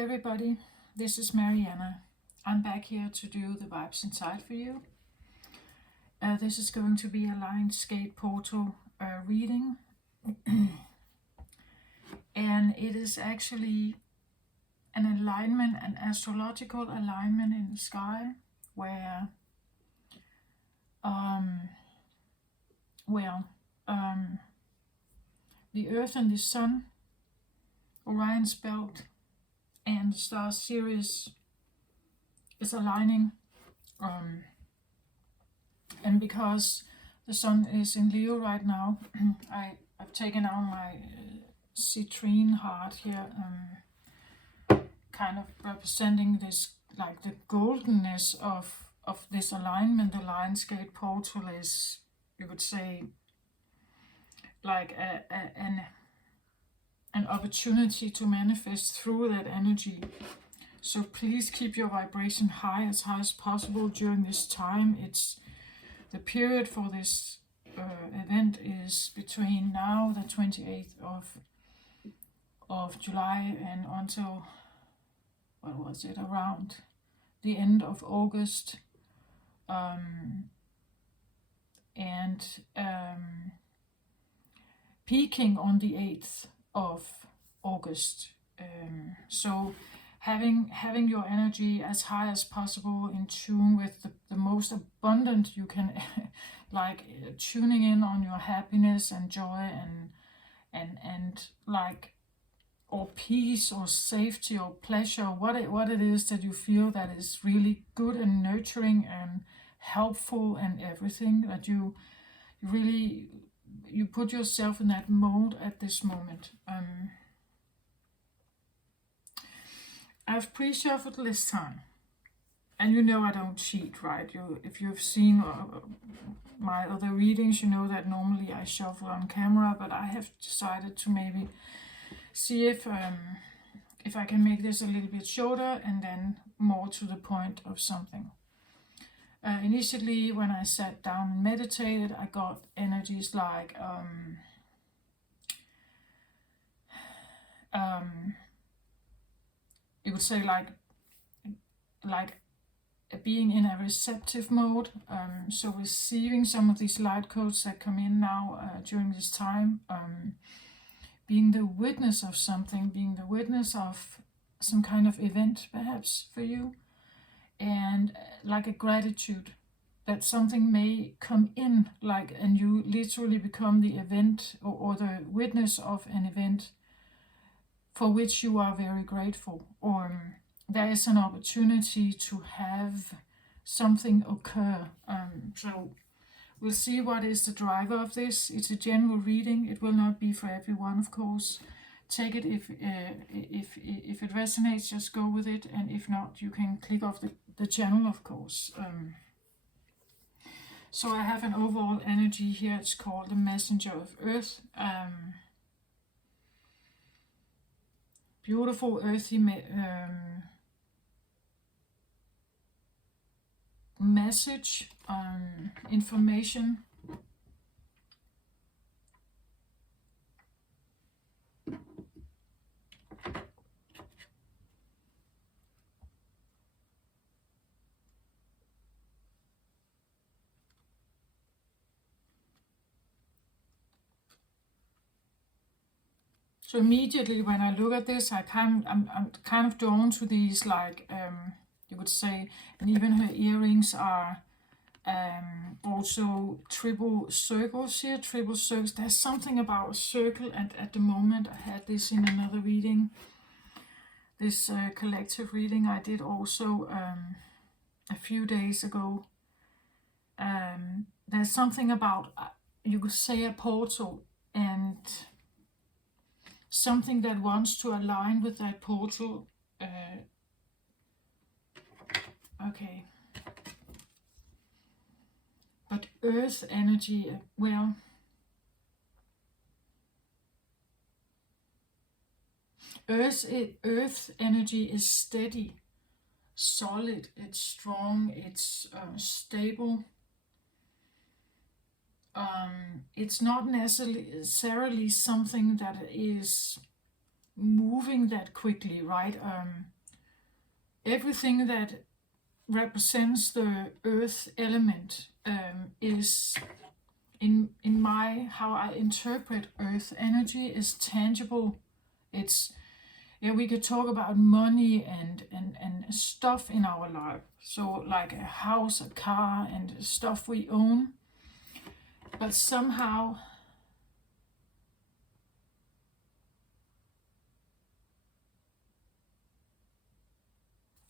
everybody, this is Mariana. I'm back here to do the Vibes Inside for you. This is going to be a Lionsgate portal reading. And it is actually an alignment, an astrological alignment in the sky where the Earth and the Sun, Orion's belt, and the star Sirius is aligning, and because the Sun is in Leo right now, I've taken out my citrine heart here, kind of representing this, like the goldenness of this alignment. The Lionsgate portal is, you could say, like an opportunity to manifest through that energy. So please keep your vibration as high as possible during this time. It's the period for this event is between now, the 28th of July, and until, around the end of August, and peaking on the 8th of August. So having your energy as high as possible, in tune with the most abundant you can, like tuning in on your happiness and joy and like, or peace or safety or pleasure, what it is that you feel that is really good and nurturing and helpful, and everything that you put yourself in that mode at this moment. I've pre-shuffled this time, and you know I don't cheat, right? If you've seen my other readings, you know that normally I shuffle on camera, but I have decided to maybe see if I can make this a little bit shorter and then more to the point of something. Initially, when I sat down and meditated, I got energies like you would say like being in a receptive mode, so receiving some of these light codes that come in now during this time, being the witness of something, being the witness of some kind of event perhaps for you, and like a gratitude that something may come in, like, and you literally become the event or the witness of an event for which you are very grateful, or there is an opportunity to have something occur. So we'll see what is the driver of this. It's a general reading. It will not be for everyone, of course. Take it if it resonates, just go with it, and if not, you can click off the channel, of course. So I have an overall energy here. It's called the Messenger of Earth. Beautiful earthy message, information. So immediately when I look at this, I'm kind of drawn to these, like, you would say, and even her earrings are also triple circles here, triple circles. There's something about a circle, and at the moment I had this in another reading, this collective reading I did also a few days ago. There's something about, you could say, a portal, and something that wants to align with that portal. Okay. But earth energy, well, earth energy is steady, solid, it's strong, it's stable. It's not necessarily something that is moving that quickly, right? Everything that represents the earth element is in my how I interpret earth energy is tangible. It's yeah, we could talk about money and stuff in our life. So like a house, a car, and stuff we own. But somehow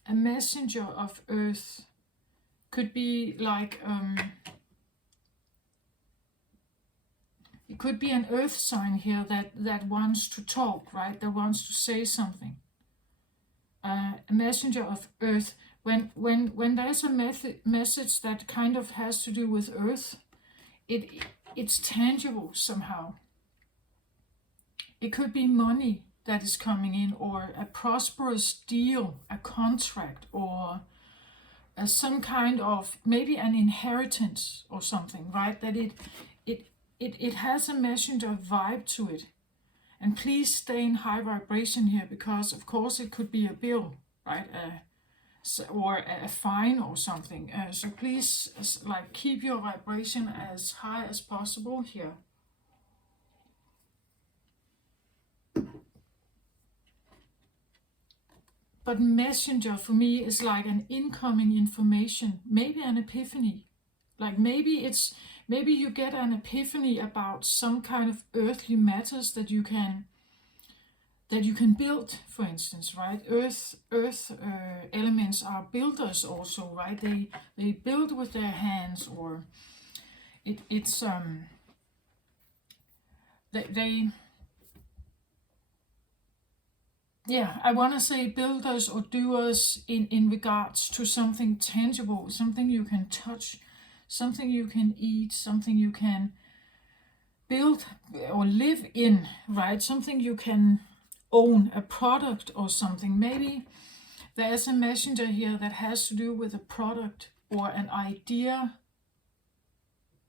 a messenger of earth could be like it could be an earth sign here that wants to talk, right? That wants to say something. A messenger of earth. When there's a message that kind of has to do with earth, it's tangible somehow. It could be money that is coming in, or a prosperous deal, a contract, or some kind of maybe an inheritance or something, right? That it has a messenger vibe to it. And please stay in high vibration here, because of course it could be a bill, right? Or a fine or something. So please like keep your vibration as high as possible here. But messenger for me is like an incoming information, maybe an epiphany. Like maybe you get an epiphany about some kind of earthly matters that you can build, for instance, right? Earth elements are builders also, right? They build with their hands, or it's they yeah, I want to say builders or doers in regards to something tangible, something you can touch, something you can eat, something you can build or live in, right? Something you can own, a product or something. Maybe there's a messenger here that has to do with a product or an idea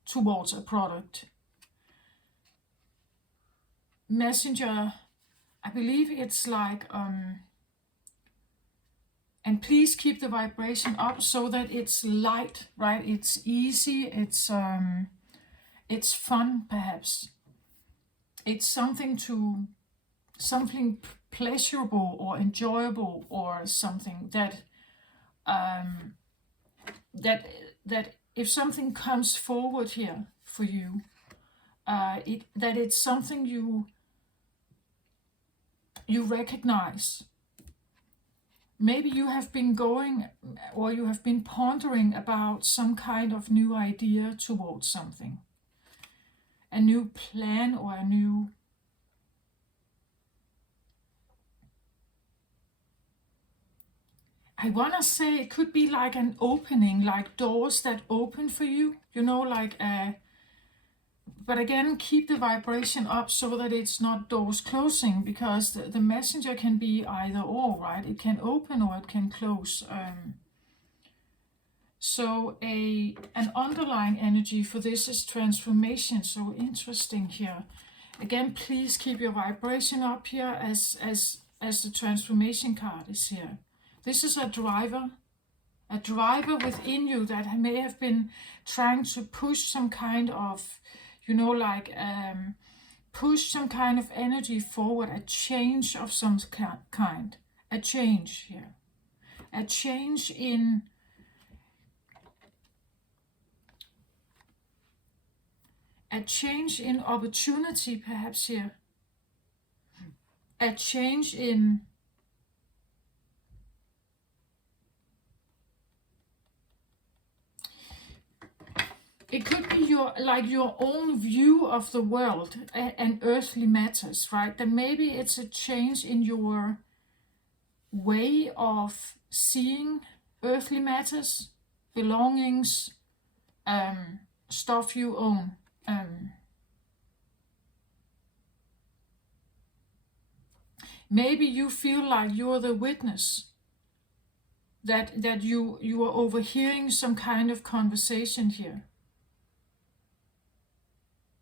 towards a product. Messenger, I believe it's like and please keep the vibration up so that it's light, right? It's easy, it's fun perhaps. It's something pleasurable or enjoyable, or something that that if something comes forward here for you, that it's something you recognize. Maybe you have been going, or you have been pondering about some kind of new idea towards something, a new plan, or a new I want to say it could be like an opening, like doors that open for you, like but again, keep the vibration up so that it's not doors closing, because the messenger can be either or, right? It can open or it can close. So an underlying energy for this is transformation. So interesting here. Again, please keep your vibration up here as the transformation card is here. This is a driver within you that may have been trying to push some kind of, push some kind of energy forward, a change of some kind, a change here, a change in opportunity perhaps here, a change in it could be your own view of the world and earthly matters, right? Then maybe it's a change in your way of seeing earthly matters, belongings, stuff you own. Maybe you feel like you're the witness, that you are overhearing some kind of conversation here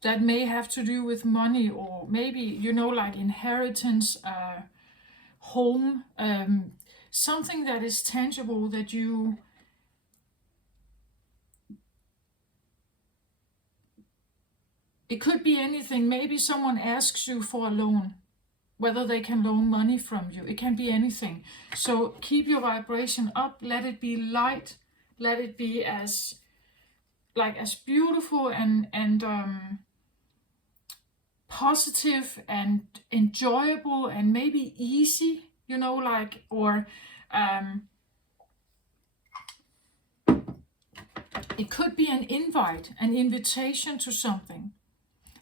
that may have to do with money, or maybe like inheritance, home, something that is tangible that you it could be anything. Maybe someone asks you for a loan, whether they can loan money from you. It can be anything. So keep your vibration up. Let it be light. Let it be as beautiful and positive and enjoyable and maybe easy, or it could be an invite, an invitation to something.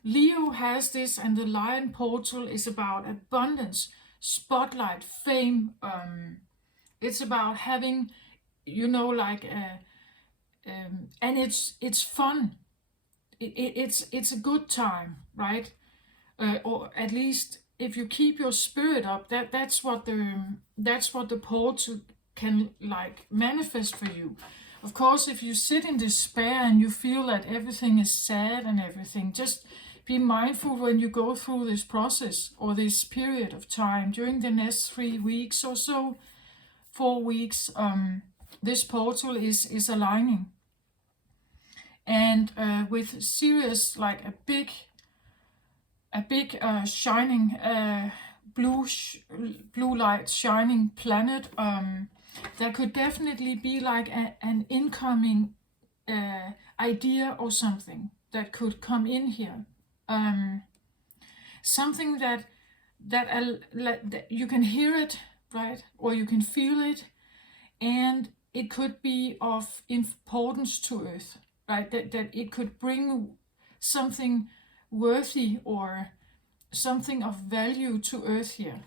Leo has this, and the Lion portal is about abundance, spotlight, fame. It's about having, and it's fun. It's a good time, right? Or at least if you keep your spirit up, that's what the portal can manifest for you. Of course, if you sit in despair and you feel that everything is sad and everything, just be mindful when you go through this process or this period of time during the next 3 weeks or so, 4 weeks. This portal is aligning, and with Sirius, like a big shining blue light shining planet. There could definitely be like an incoming idea or something that could come in here. Something that you can hear it, right? Or you can feel it, and it could be of importance to Earth, right? That it could bring something worthy or something of value to Earth here.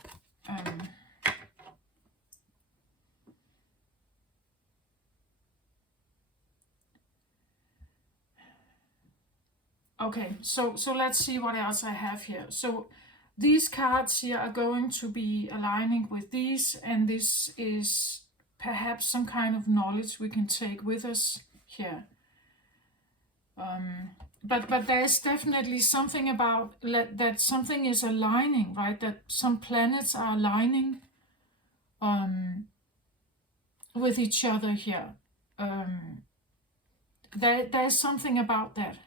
Okay, so let's see what else I have here. So these cards here are going to be aligning with these, and this is perhaps some kind of knowledge we can take with us here. But there's definitely something about that something is aligning, right? That some planets are aligning with each other here. There's something about that.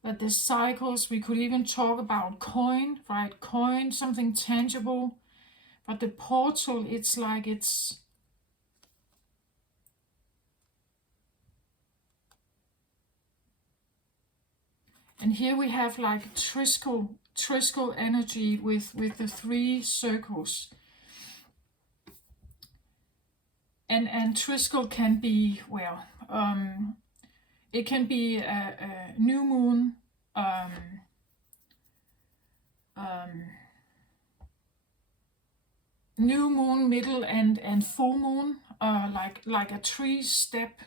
But the cycles, we could even talk about coin, right? Coin, something tangible. But the portal, it's like it's... And here we have like Triskel energy with the 3 circles. And Triskel can be, well, it can be a new moon, new moon, middle, and full moon, like a 3-step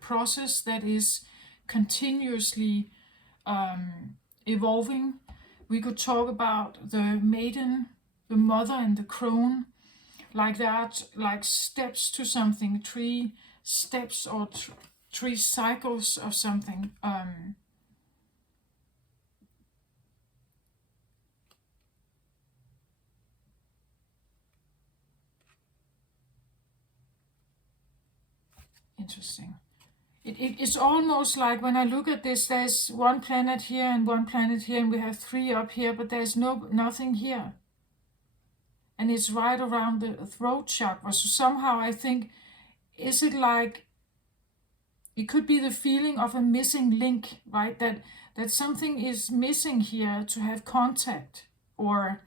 process that is continuously evolving. We could talk about the maiden, the mother, and the crone, like that, like steps to something, 3 steps or 3 cycles of something. Interesting. It's almost like when I look at this, there's 1 planet here and 1 planet here, and we have 3 up here, but there's nothing here. And it's right around the throat chakra. So somehow I think, is it like, it could be the feeling of a missing link, right? That something is missing here to have contact, or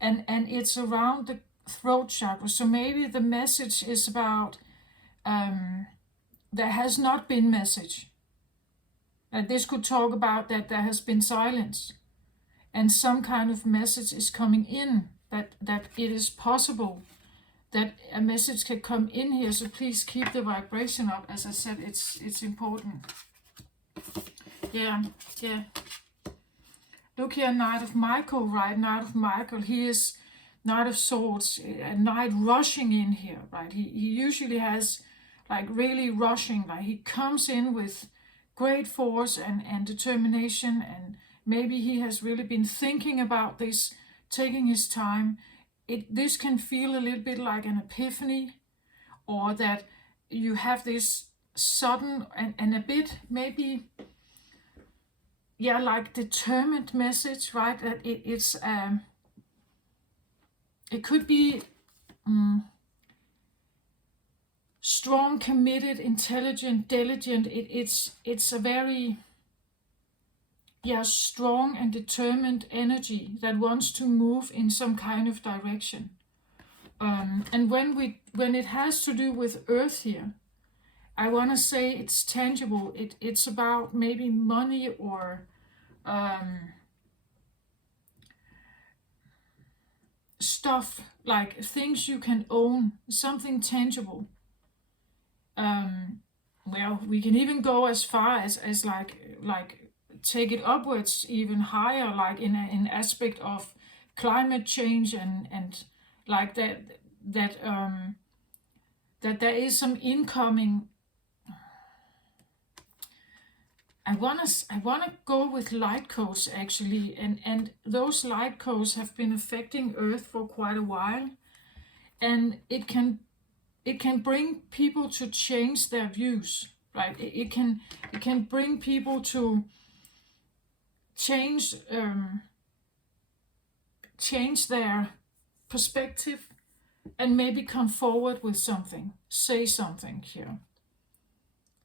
and it's around the throat chakra. So maybe the message is about there has not been message. And this could talk about that there has been silence, and some kind of message is coming in, that it is possible that a message can come in here. So please keep the vibration up. As I said, it's important. Yeah. Look here, Knight of Michael, right? Knight of Michael, he is Knight of Swords, a knight rushing in here, right? He usually has like really rushing, like he comes in with great force and determination, and maybe he has really been thinking about this taking his time. This can feel a little bit like an epiphany, or that you have this sudden and a bit maybe, yeah, like determined message, right? That it could be strong, committed, intelligent, diligent. It's a very, yeah, strong and determined energy that wants to move in some kind of direction. And when it has to do with earth here, I want to say it's tangible. It's about maybe money or stuff, like things you can own, something tangible. Well, we can even go as far as like take it upwards even higher, like in an aspect of climate change and like that there is some incoming. I wanna go with light codes actually, and those light codes have been affecting Earth for quite a while, and it can bring people to change their views, right? It can bring people to change their perspective and maybe come forward with something, say something here.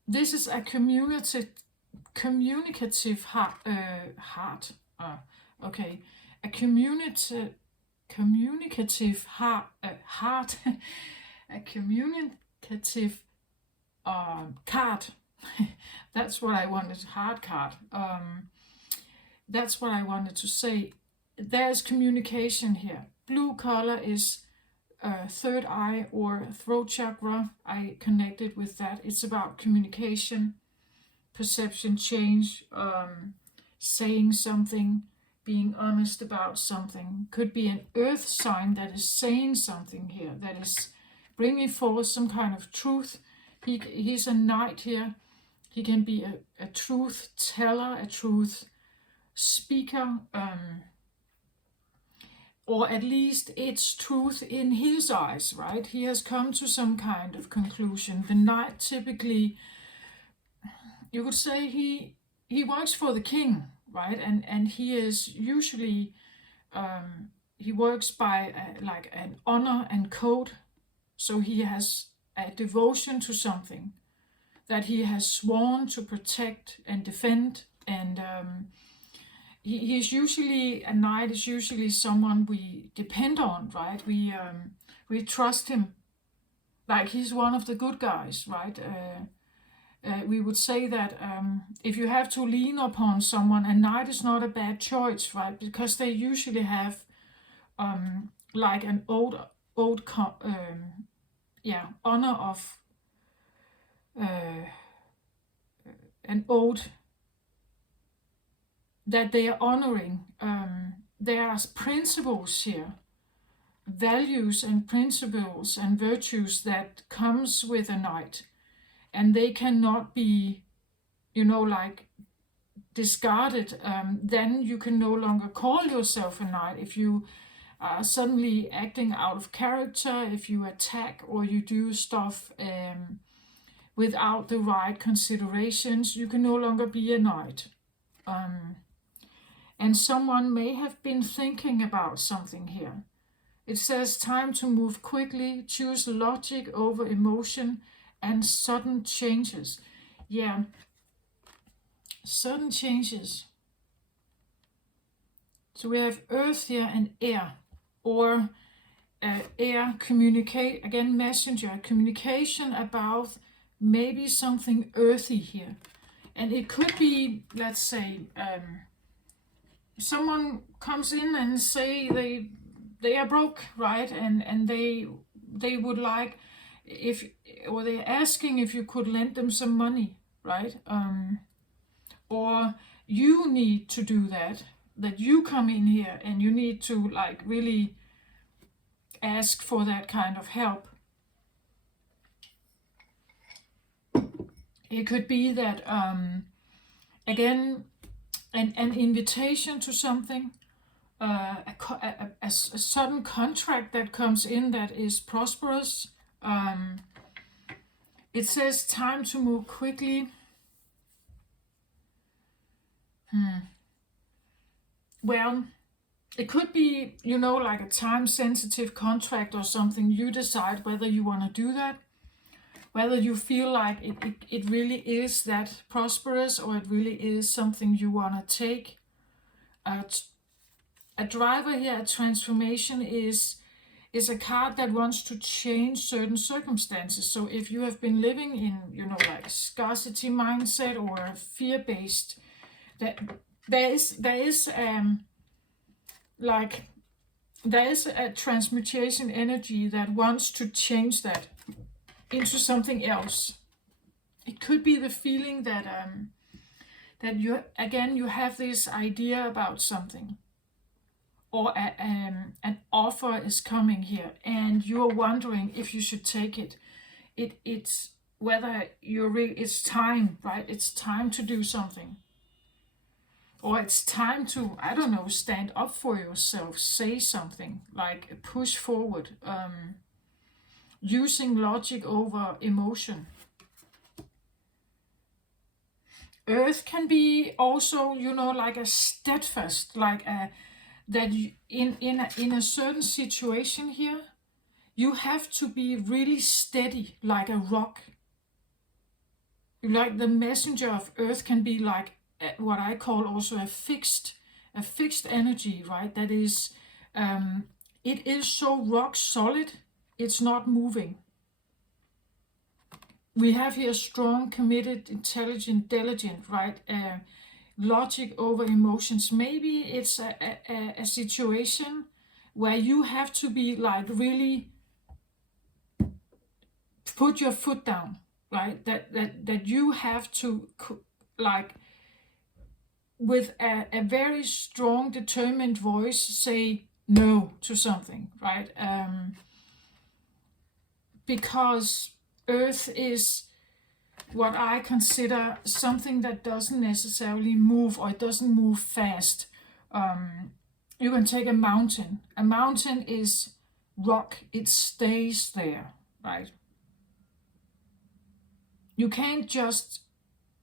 This is a communicative heart. Okay, a communicative heart. A communicative card. That's what I wanted. Heart card. That's what I wanted to say. There's communication here. Blue color is third eye or throat chakra. I connected with that. It's about communication, perception change, saying something, being honest about something. Could be an earth sign that is saying something here, that is bringing forth some kind of truth. He's a knight here. He can be a truth teller, a truth speaker, or at least it's truth in his eyes, right? He has come to some kind of conclusion. The knight typically, you could say he works for the king, right? And he is usually, he works by like an honor and code. So he has a devotion to something that he has sworn to protect and defend. And he's usually, a knight is usually someone we depend on, right? We trust him. Like he's one of the good guys, right? We would say that if you have to lean upon someone, a knight is not a bad choice, right? Because they usually have like an honor of an oath that they are honoring. There are principles here, values and principles and virtues that comes with a knight, and they cannot be, like discarded. Then you can no longer call yourself a knight if you are suddenly acting out of character, if you attack or you do stuff without the right considerations. You can no longer be a knight. And someone may have been thinking about something here. It says time to move quickly, choose logic over emotion, and sudden changes. Yeah, sudden changes. So we have earth here and air, or air, communicate, again, messenger, communication about maybe something earthy here. And it could be, let's say, someone comes in and say they are broke, right? And they would like, or they're asking if you could lend them some money, right? Or you need to do that you come in here and you need to like really ask for that kind of help. It could be that again, an invitation to something, a sudden contract that comes in that is prosperous. It says time to move quickly. Well, it could be, like a time-sensitive contract or something. You decide whether you want to do that, whether you feel like it really is that prosperous, or it really is something you want to take. A driver here, a transformation, is a card that wants to change certain circumstances. So if you have been living in, like a scarcity mindset or fear-based, that there is a transmutation energy that wants to change that into something else. It could be the feeling that you have this idea about something, or an offer is coming here, and you're wondering if you should take it. It's whether it's time, right? It's time to do something. Or it's time to, I don't know, stand up for yourself, say something, like push forward, using logic over emotion. Earth can be also, like a steadfast, like that in a certain situation here, you have to be really steady, like a rock. Like the messenger of Earth can be like what I call also a fixed energy, right? That is, it is so rock solid, it's not moving. We have here strong, committed, intelligent, diligent, right? Logic over emotions. Maybe it's a situation where you have to be like really put your foot down, right? That you have to, like, with a very strong, determined voice, say no to something, right? Because Earth is what I consider something that doesn't necessarily move, or it doesn't move fast. You can take a mountain. A mountain is rock, it stays there, right? You can't just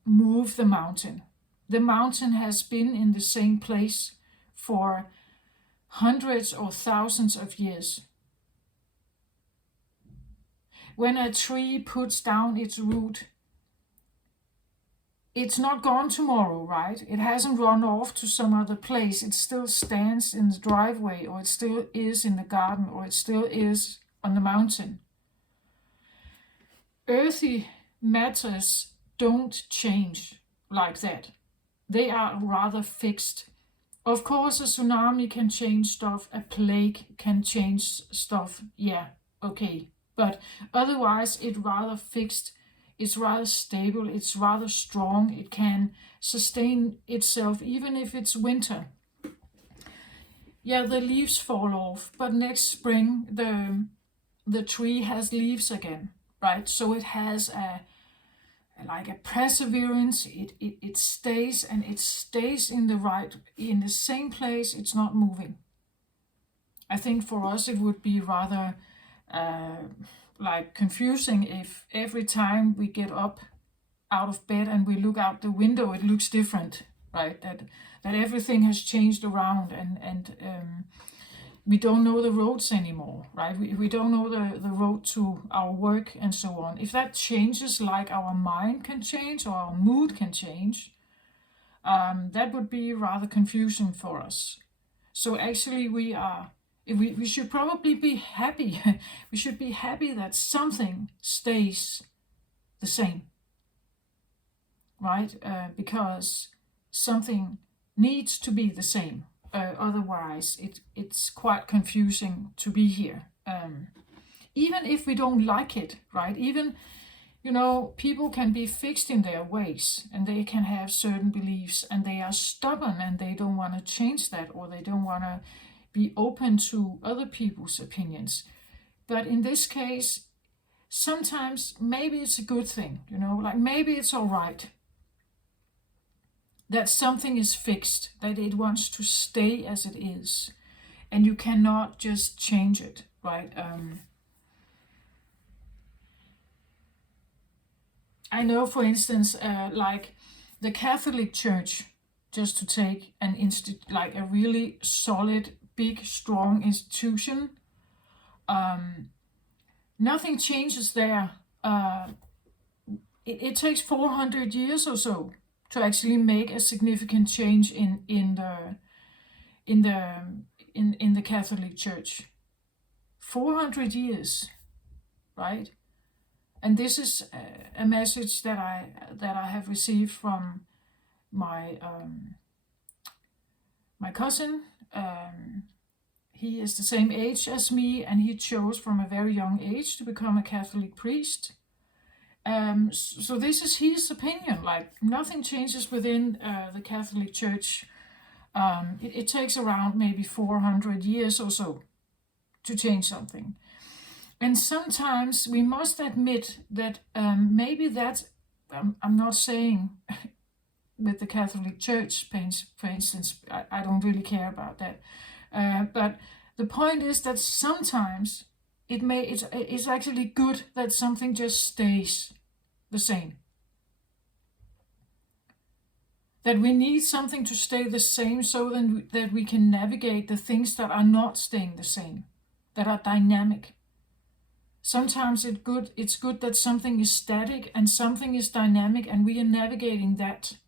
move the mountain. The mountain has been in the same place for hundreds or thousands of years. When a tree puts down its root, it's not gone tomorrow, right? It hasn't run off to some other place. It still stands in the driveway, or it still is in the garden, or it still is on the mountain. Earthy matters don't change like that. They are rather fixed. Of course, a tsunami can change stuff, a plague can change stuff, yeah, okay. But otherwise, it's rather fixed, it's rather stable, it's rather strong, it can sustain itself even if it's winter. Yeah, the leaves fall off, but next spring the tree has leaves again, right? So it has a perseverance. It stays, and it stays in the same place. It's not moving. I think for us it would be rather confusing if every time we get up out of bed and we look out the window, it looks different, right? That everything has changed around, and we don't know the roads anymore, right? We don't know the road to our work and so on. If that changes, like our mind can change or our mood can change, that would be rather confusing for us. So actually we should probably be happy. We should be happy that something stays the same, right? Because something needs to be the same. Otherwise, it's quite confusing to be here. Even if we don't like it, right? Even, people can be fixed in their ways, and they can have certain beliefs, and they are stubborn, and they don't want to change that, or they don't want to be open to other people's opinions. But in this case, sometimes maybe it's a good thing, maybe it's all right that something is fixed, that it wants to stay as it is, and you cannot just change it, right? I know, for instance, like the Catholic Church, just to take like a really solid, big, strong institution, nothing changes there. It takes 400 years or so to actually make a significant change in the Catholic Church. 400 years, right? And this is a message that I have received from my my cousin. He is the same age as me, and he chose from a very young age to become a Catholic priest. So this is his opinion. Like, nothing changes within the Catholic Church. It takes around maybe 400 years or so to change something. And sometimes we must admit that maybe that, I'm not saying with the Catholic Church, for instance, I don't really care about that. But the point is that sometimes it's actually good that something just stays the same. That we need something to stay the same so that we can navigate the things that are not staying the same, that are dynamic. Sometimes it's good that something is static and something is dynamic, and we are navigating that.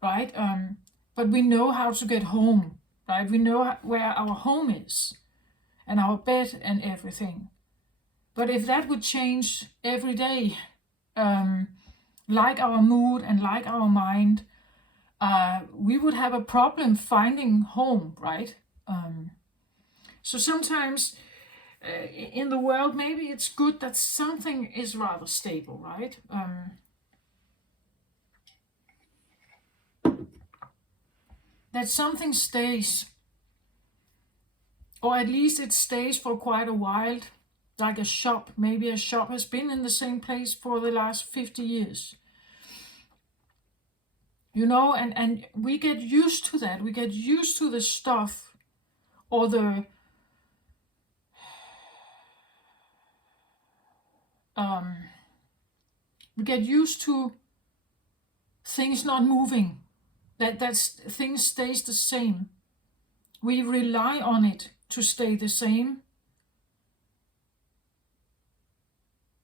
Right? But we know how to get home, right? We know where our home is and our bed and everything. But if that would change every day, like our mood and like our mind, we would have a problem finding home, right? So sometimes in the world, maybe it's good that something is rather stable, right? That something stays, or at least it stays for quite a while, like a shop. Maybe a shop has been in the same place for the last 50 years. You know, and we get used to that. We get used to the stuff, or we get used to things not moving. That things stays the same. We rely on it to stay the same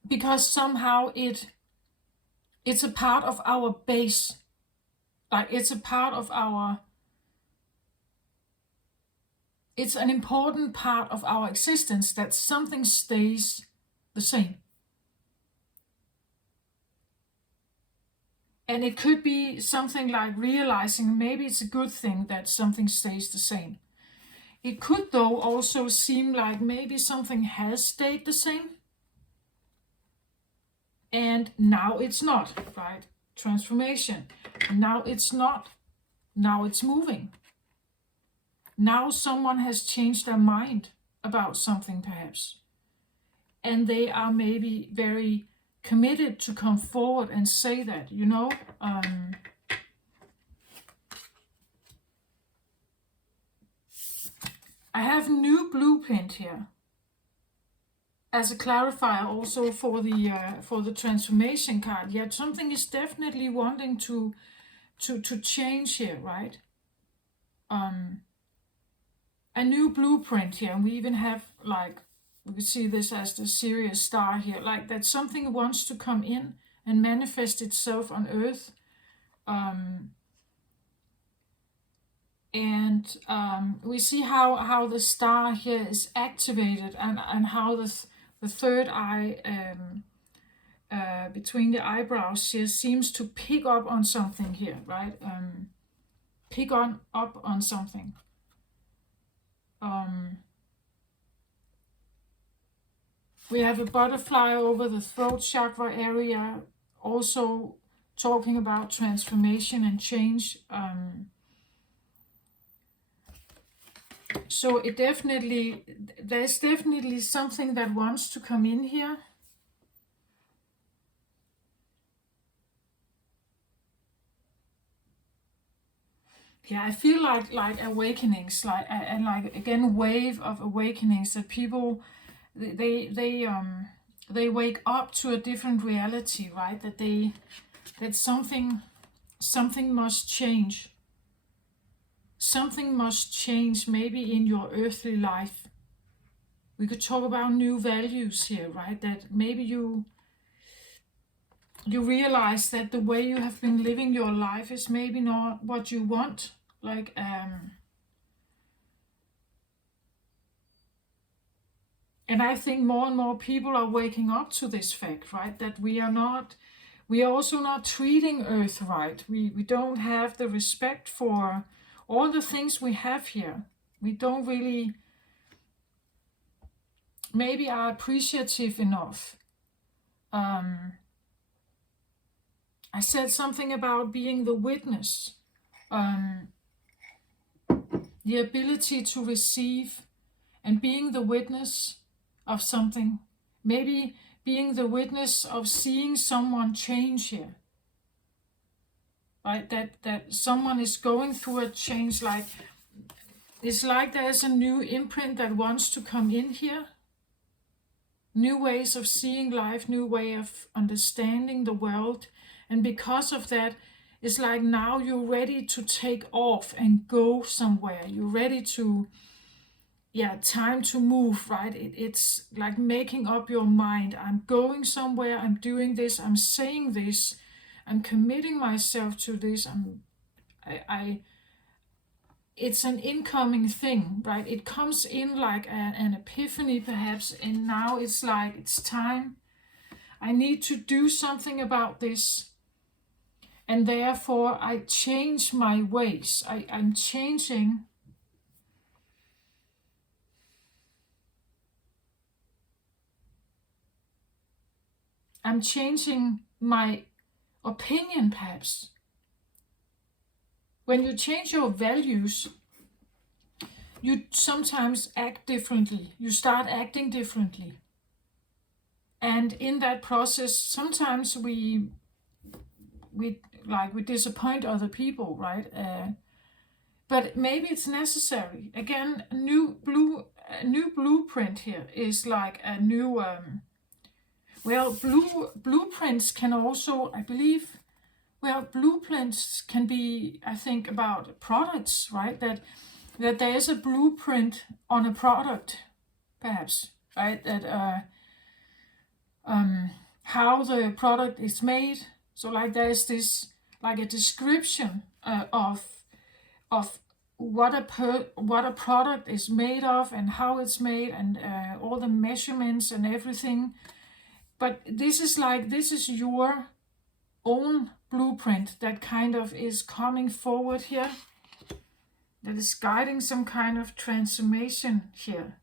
because somehow it's a part of our base. Like, it's a part of it's an important part of our existence that something stays the same. And it could be something like realizing maybe it's a good thing that something stays the same. It could, though, also seem like maybe something has stayed the same and now it's not, right? Transformation. Now it's not. Now it's moving. Now someone has changed their mind about something, perhaps. And they are maybe very committed to come forward and say that, you know. I have new blueprint here as a clarifier also for the transformation card. Yet something is definitely wanting to change here, right? A new blueprint here, and we even have, like, we can see this as the Sirius star here, like that something wants to come in and manifest itself on Earth. And we see how the star here is activated, and how the third eye between the eyebrows here seems to pick up on something here, right? Pick up on something. We have a butterfly over the throat chakra area, also talking about transformation and change. So there's definitely something that wants to come in here. yeah, I feel like awakenings, like and like again wave of awakenings that people they wake up to a different reality, right? That something must change. Something must change maybe in your earthly life. We could talk about new values here, right? That maybe you realize that the way you have been living your life is maybe not what you want. Like and I think more and more people are waking up to this fact, right? That we are also not treating Earth right. We don't have the respect for all the things we have here. We don't really maybe are appreciative enough. I said something about being the witness, the ability to receive and being the witness of something. Maybe being the witness of seeing someone change here. Right? That someone is going through a change, like it's like there's a new imprint that wants to come in here. New ways of seeing life, new way of understanding the world. And because of that, it's like now you're ready to take off and go somewhere. You're ready to, time to move, right? It's like making up your mind. I'm going somewhere, I'm doing this, I'm saying this, I'm committing myself to this. It's an incoming thing, right? It comes in like an epiphany perhaps, and now it's like it's time. I need to do something about this, and therefore I change my ways. I'm changing my opinion perhaps. When you change your values, you sometimes act differently. You start acting differently. And in that process, sometimes we disappoint other people, right? But maybe it's necessary. Again, a new blueprint here is like a new. Blueprints can also, I believe. Well, blueprints can be, I think, about products, right? That there is a blueprint on a product, perhaps, right? That how the product is made. So like there's this like a description of what a product is made of and how it's made and all the measurements and everything. But this is your own blueprint that kind of is coming forward here, that is guiding some kind of transformation here.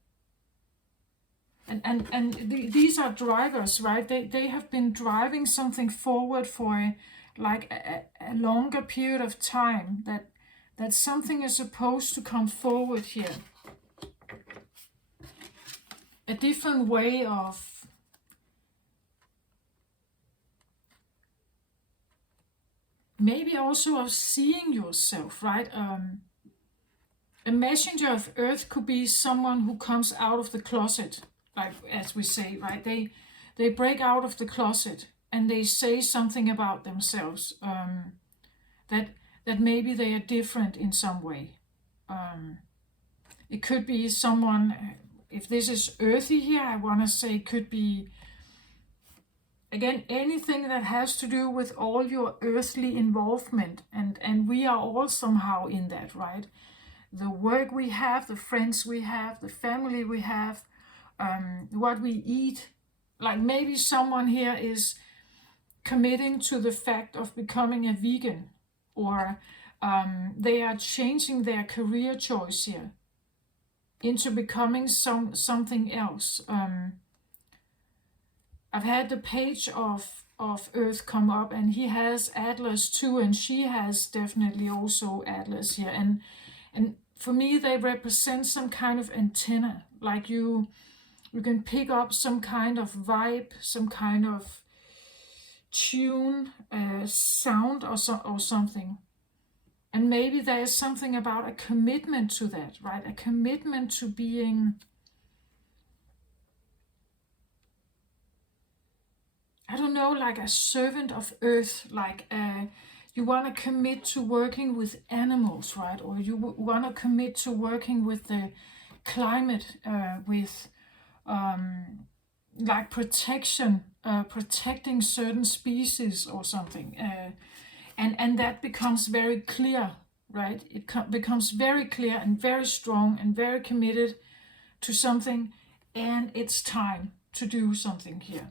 These are drivers, right? They have been driving something forward for like a longer period of time, that something is supposed to come forward here. A different way of maybe also of seeing yourself, right? A messenger of Earth could be someone who comes out of the closet, like as we say, right? They break out of the closet and they say something about themselves, that maybe they are different in some way. It could be someone, if this is earthy here, I want to say it could be, again, anything that has to do with all your earthly involvement, and we are all somehow in that, right? The work we have, the friends we have, the family we have, what we eat. Like maybe someone here is committing to the fact of becoming a vegan, or they are changing their career choice here into becoming something else. I've had the page of Earth come up, and he has Atlas too, and she has definitely also Atlas here. And for me, they represent some kind of antenna, like you can pick up some kind of vibe, some kind of tune, sound, or something. And maybe there is something about a commitment to that, right? A commitment to being, I don't know, like a servant of earth, like you want to commit to working with animals, right? Or you want to commit to working with the climate, with like protection, protecting certain species or something. And that becomes very clear, right? It becomes very clear and very strong and very committed to something, and it's time to do something here.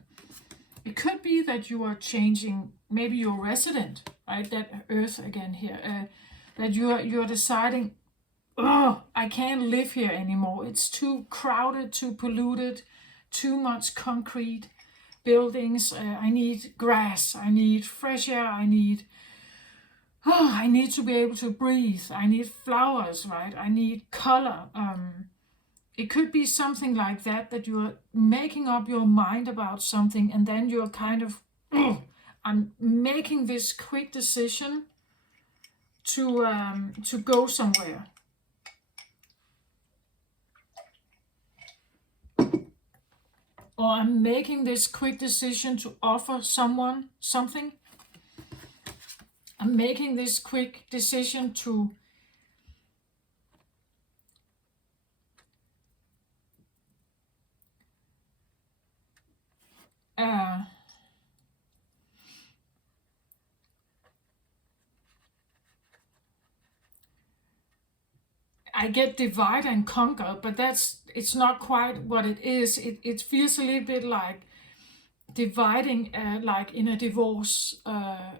It could be that you are changing maybe your resident, right? That earth again here, that you're deciding, oh, I can't live here anymore. It's too crowded, too polluted, too much concrete buildings. I need grass. I need fresh air. I need to be able to breathe. I need flowers, right? I need color. It could be something like that, that you're making up your mind about something, and then you're kind of, I'm making this quick decision to go somewhere. Or I'm making this quick decision to offer someone something. I'm making this quick decision to I get divide and conquer, but it's not quite what it is. It feels a little bit like dividing, like in a divorce,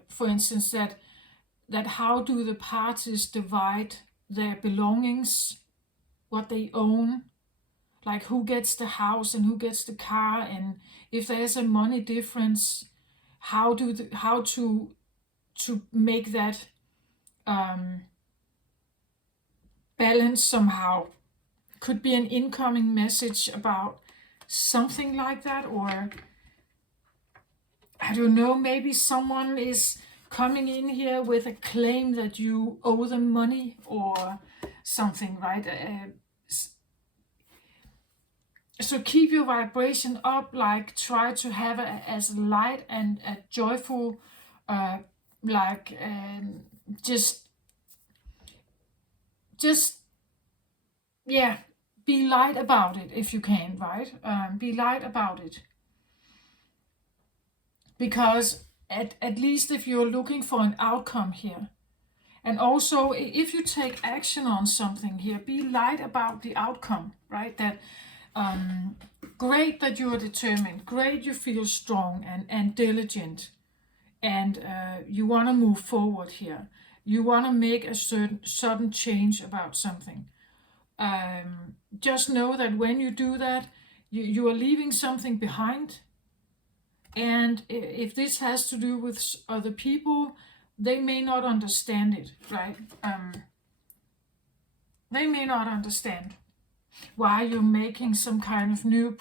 for instance, that how do the parties divide their belongings, what they own, like who gets the house and who gets the car, and if there's a money difference, how to make that balance somehow. Could be an incoming message about something like that, or I don't know, maybe someone is coming in here with a claim that you owe them money or something, right? So keep your vibration up, like try to have it as light and joyful, like just yeah, be light about it if you can, right? Be light about it, because at least if you're looking for an outcome here, and also if you take action on something here, be light about the outcome, right? That great that you are determined, great you feel strong and diligent, and you want to move forward here. You want to make a sudden change about something. Just know that when you do that, you are leaving something behind. And if this has to do with other people, they may not understand it, right? They may not understand why you're making some kind of new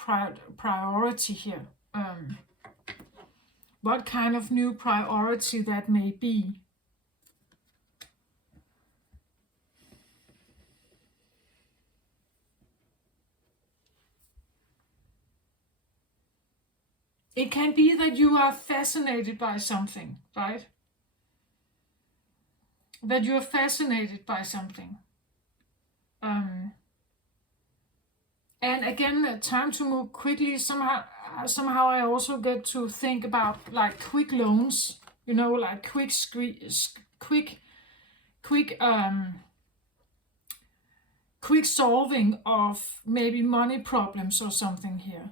priority here. What kind of new priority that may be. It can be that you are fascinated by something, right? That you're fascinated by something. And again, time to move quickly. Somehow I also get to think about like quick loans, like quick solving of maybe money problems or something here.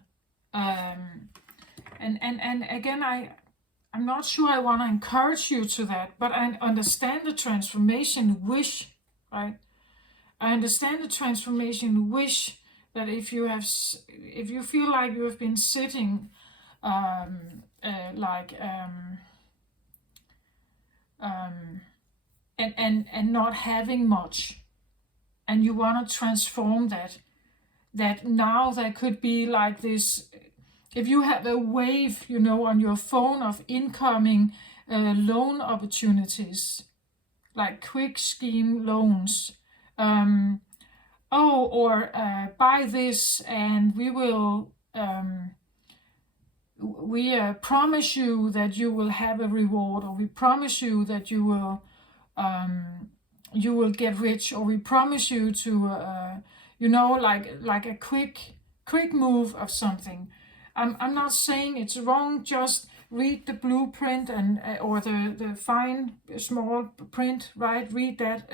And again, I'm not sure I want to encourage you to that, but I understand the transformation wish, right? I understand the transformation wish, that if you feel like you have been sitting and not having much, and you want to transform that now there could be like this, if you have a wave, on your phone of incoming loan opportunities, like quick scheme loans. Buy this and we promise you that you will have a reward, or we promise you that you will get rich, or we promise you to like a quick move of something. I'm not saying it's wrong. Just read the blueprint and or the fine small print, right? Read that,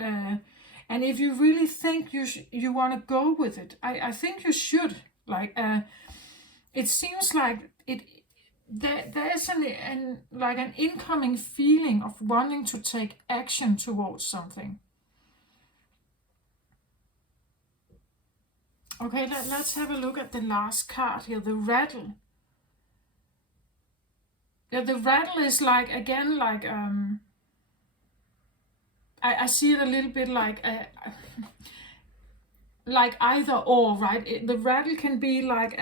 and if you really think you want to go with it, I think you should. Like it seems like there's an incoming feeling of wanting to take action towards something. Okay, let's have a look at the last card here, the rattle. Yeah, the rattle is like, again, like I see it a little bit like either or, right? The rattle can be like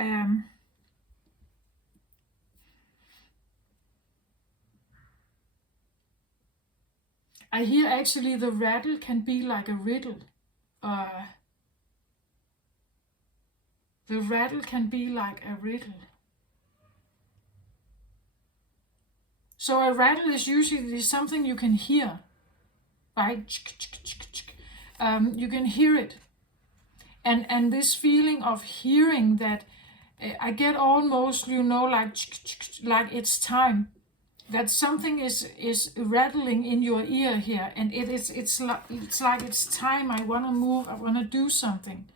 I hear actually the rattle can be like a riddle. The rattle can be like a riddle. So a rattle is usually something you can hear, right? You can hear it. And this feeling of hearing that, I get almost, like it's time. That something is rattling in your ear here, and it's like it's time. I want to move. I want to do something.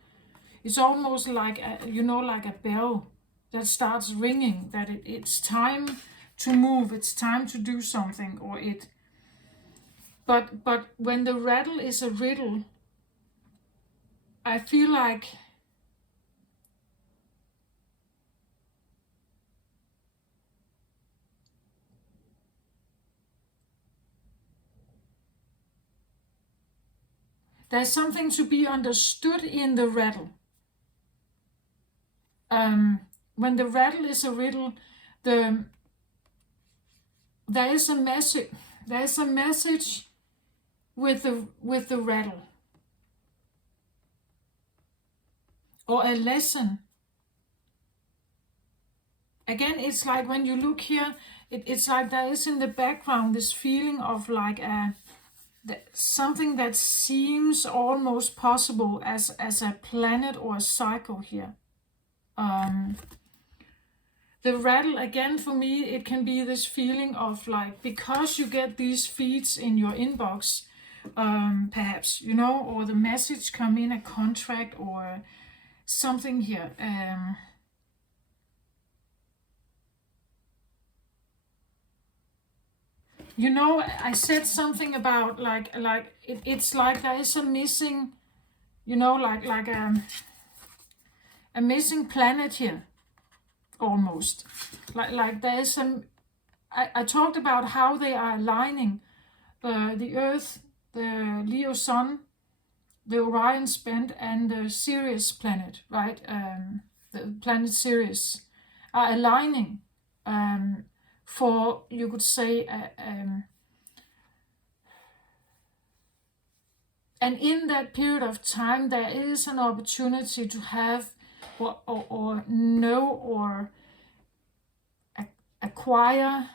It's almost like like a bell that starts ringing. That it's time to move. It's time to do something, or it. But when the rattle is a riddle, I feel like there's something to be understood in the rattle. When the rattle is a riddle, there is a message. There is a message with the rattle, or a lesson. Again, it's like when you look here, it's like there is in the background this feeling of like something that seems almost possible as a planet or a cycle here. The rattle, again, for me, it can be this feeling of like, because you get these feeds in your inbox, perhaps, or the message come in, a contract or something here. I said something about like it's like there is a missing, like a missing planet here, almost. Like there is some. I talked about how they are aligning the Earth, the Leo Sun, the Orion Belt, and the Sirius planet, right? The planet Sirius are aligning for, you could say, and in that period of time, there is an opportunity to have or know or acquire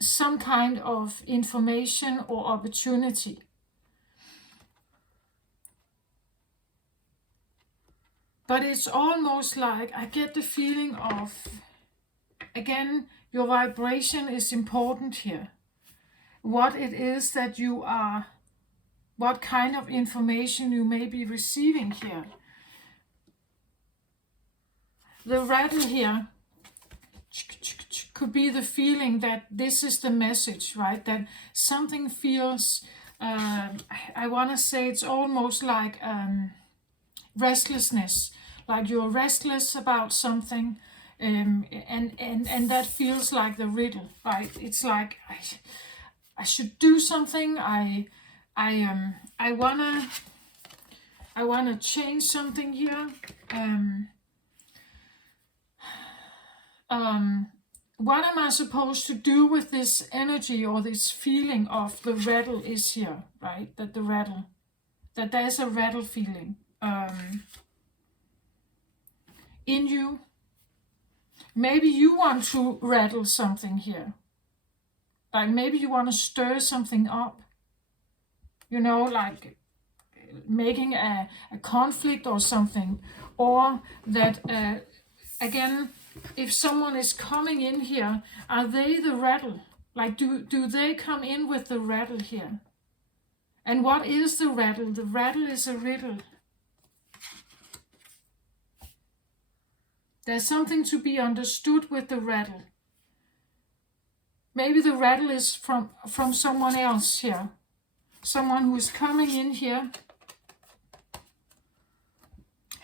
some kind of information or opportunity. But it's almost like I get the feeling of, again, your vibration is important here. What it is that you are, what kind of information you may be receiving here. The rattle here could be the feeling that this is the message, right? That something feels, I want to say it's almost like restlessness, like you're restless about something, and that feels like the riddle, right? It's like I should do something. I wanna change something here. what am I supposed to do with this energy or this feeling of the rattle is here, right? That there's a rattle feeling in you. Maybe you want to rattle something here. Like maybe you want to stir something up. Like making a conflict or something. Or that, again, if someone is coming in here, are they the rattle? Like do they come in with the rattle here? And what is the rattle? The rattle is a riddle. There's something to be understood with the rattle. Maybe the rattle is from someone else here. Someone who is coming in here.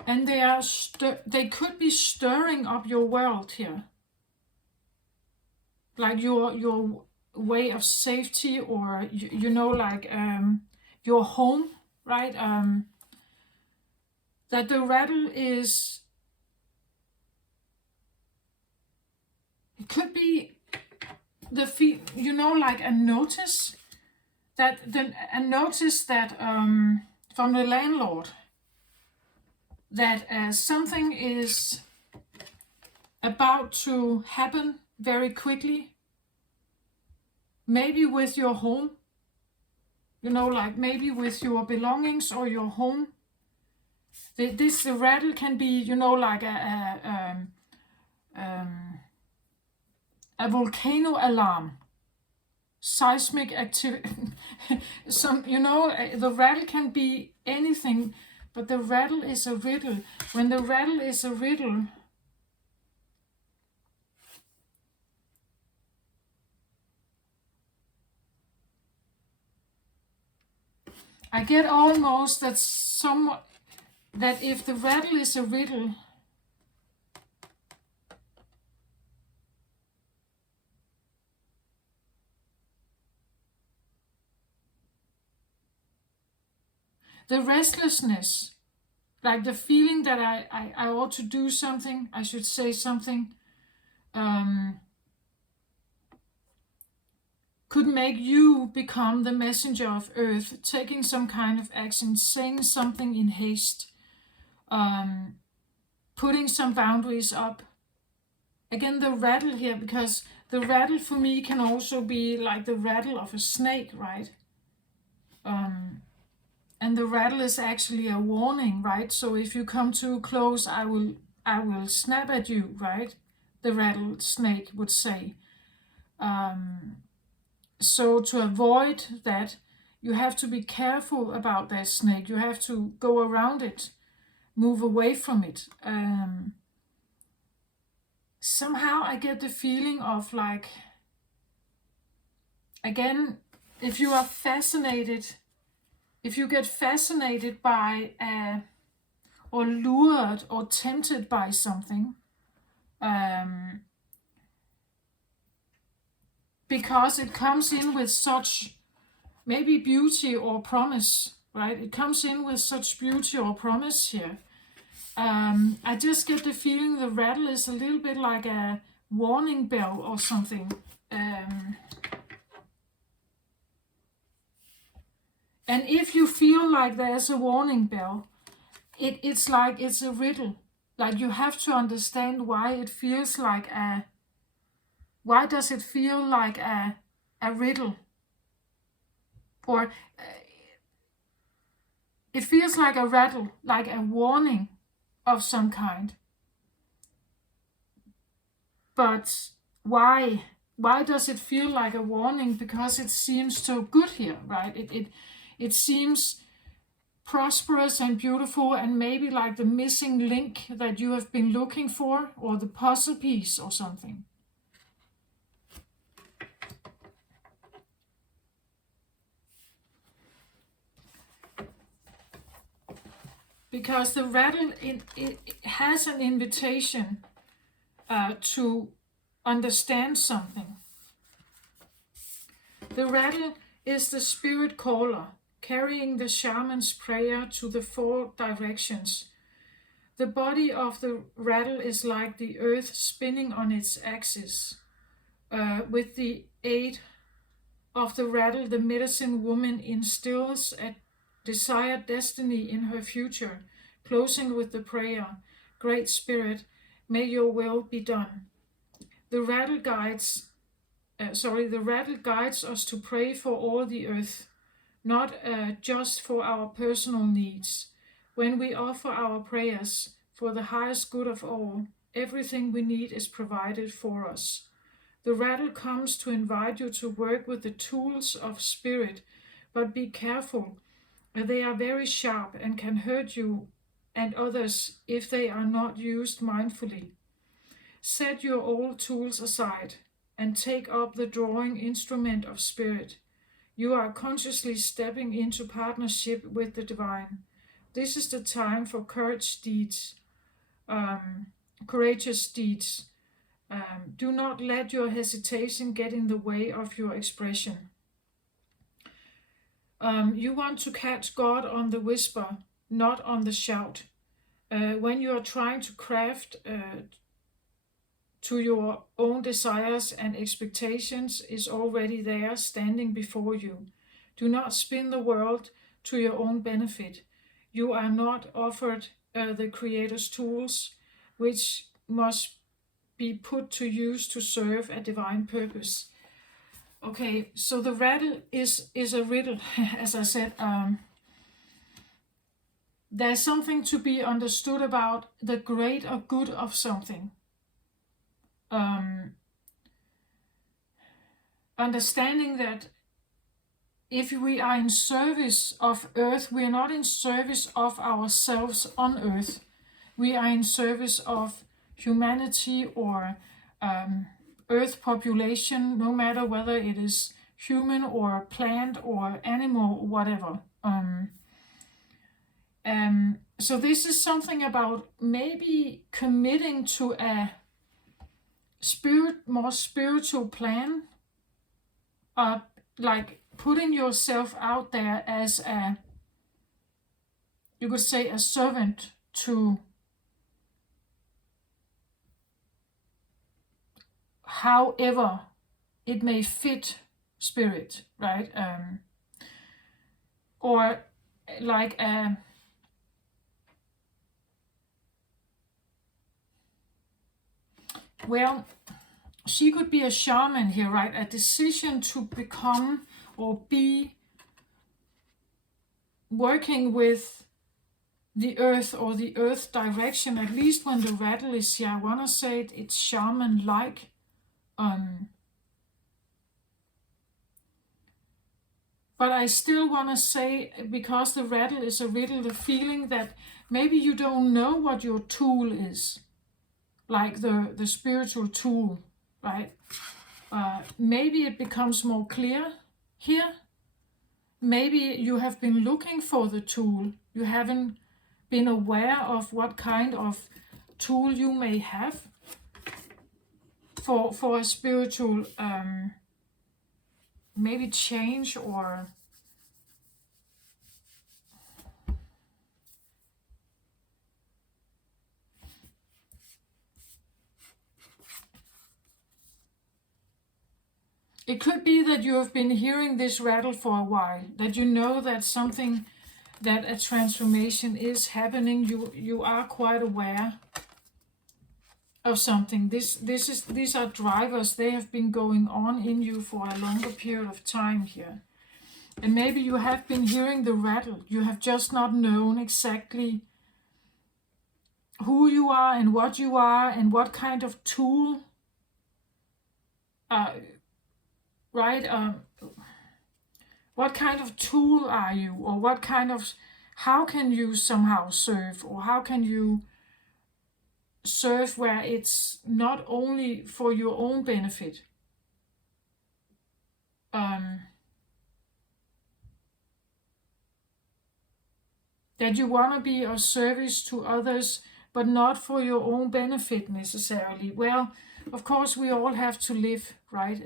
And they could be stirring up your world here. Like your way of safety, or like your home, right? That the rattle is, it could be like a notice that from the landlord that something is about to happen very quickly. Maybe with your home, like maybe with your belongings or your home. The rattle can be, like a volcano alarm, seismic activity. The rattle can be anything, but the rattle is a riddle. When the rattle is a riddle, I get almost that if the rattle is a riddle, the restlessness, like the feeling that I ought to do something, I should say something, could make you become the messenger of earth, taking some kind of action, saying something in haste, putting some boundaries up. Again, the rattle here, because the rattle for me can also be like the rattle of a snake, right? And the rattle is actually a warning, right? So if you come too close, I will snap at you, right? The rattlesnake would say. So to avoid that, you have to be careful about that snake. You have to go around it, move away from it. Somehow I get the feeling of like, again, if you get fascinated by or lured or tempted by something, because it comes in with such maybe beauty or promise, right? It comes in with such beauty or promise here. I just get the feeling the rattle is a little bit like a warning bell or something. And if you feel like there's a warning bell, it's like it's a riddle. Like you have to understand why it feels like why does it feel like a riddle? Or it feels like a rattle, like a warning of some kind. But why? Why does it feel like a warning? Because it seems so good here, right? It seems prosperous and beautiful, and maybe like the missing link that you have been looking for, or the puzzle piece or something. Because the rattle, it has an invitation to understand something. The rattle is the spirit caller, carrying the shaman's prayer to the 4 directions. The body of the rattle is like the earth spinning on its axis. With the aid of the rattle, the medicine woman instills a desired destiny in her future, closing with the prayer, Great Spirit, may your will be done. The rattle guides us to pray for all the earth, not just for our personal needs. When we offer our prayers for the highest good of all, everything we need is provided for us. The rattle comes to invite you to work with the tools of spirit, but be careful. They are very sharp and can hurt you and others if they are not used mindfully. Set your old tools aside and take up the drawing instrument of spirit. You are consciously stepping into partnership with the divine. This is the time for courageous deeds. Do not let your hesitation get in the way of your expression. You want to catch God on the whisper, not on the shout. When you are trying to craft to your own desires and expectations is already there standing before you. Do not spin the world to your own benefit. You are not offered the Creator's tools, which must be put to use to serve a divine purpose. Okay, so the rattle is a riddle, as I said. There's something to be understood about the greater good of something. Understanding that if we are in service of earth, we are not in service of ourselves on earth. We are in service of humanity or earth population, no matter whether it is human or plant or animal or whatever. So this is something about maybe committing to a more spiritual plan, like putting yourself out there as you could say a servant to however it may fit spirit, right? Or like well, she could be a shaman here, right? A decision to become or be working with the earth or the earth direction, at least when the rattle is here. I want to say it's shaman-like. But I still want to say, because the rattle is a riddle, the feeling that maybe you don't know what your tool is, like the spiritual tool, right? Maybe it becomes more clear here. Maybe you have been looking for the tool. You haven't been aware of what kind of tool you may have for a spiritual maybe change, or it could be that you have been hearing this rattle for a while, that you know that something, that a transformation is happening. You are quite aware of something. These are drivers. They have been going on in you for a longer period of time here. And maybe you have been hearing the rattle. You have just not known exactly who you are and what you are and what kind of tool, right? What kind of tool are you, or how can you somehow serve, or how can you serve where it's not only for your own benefit. That you want to be of service to others, but not for your own benefit necessarily. Well, of course, we all have to live, right?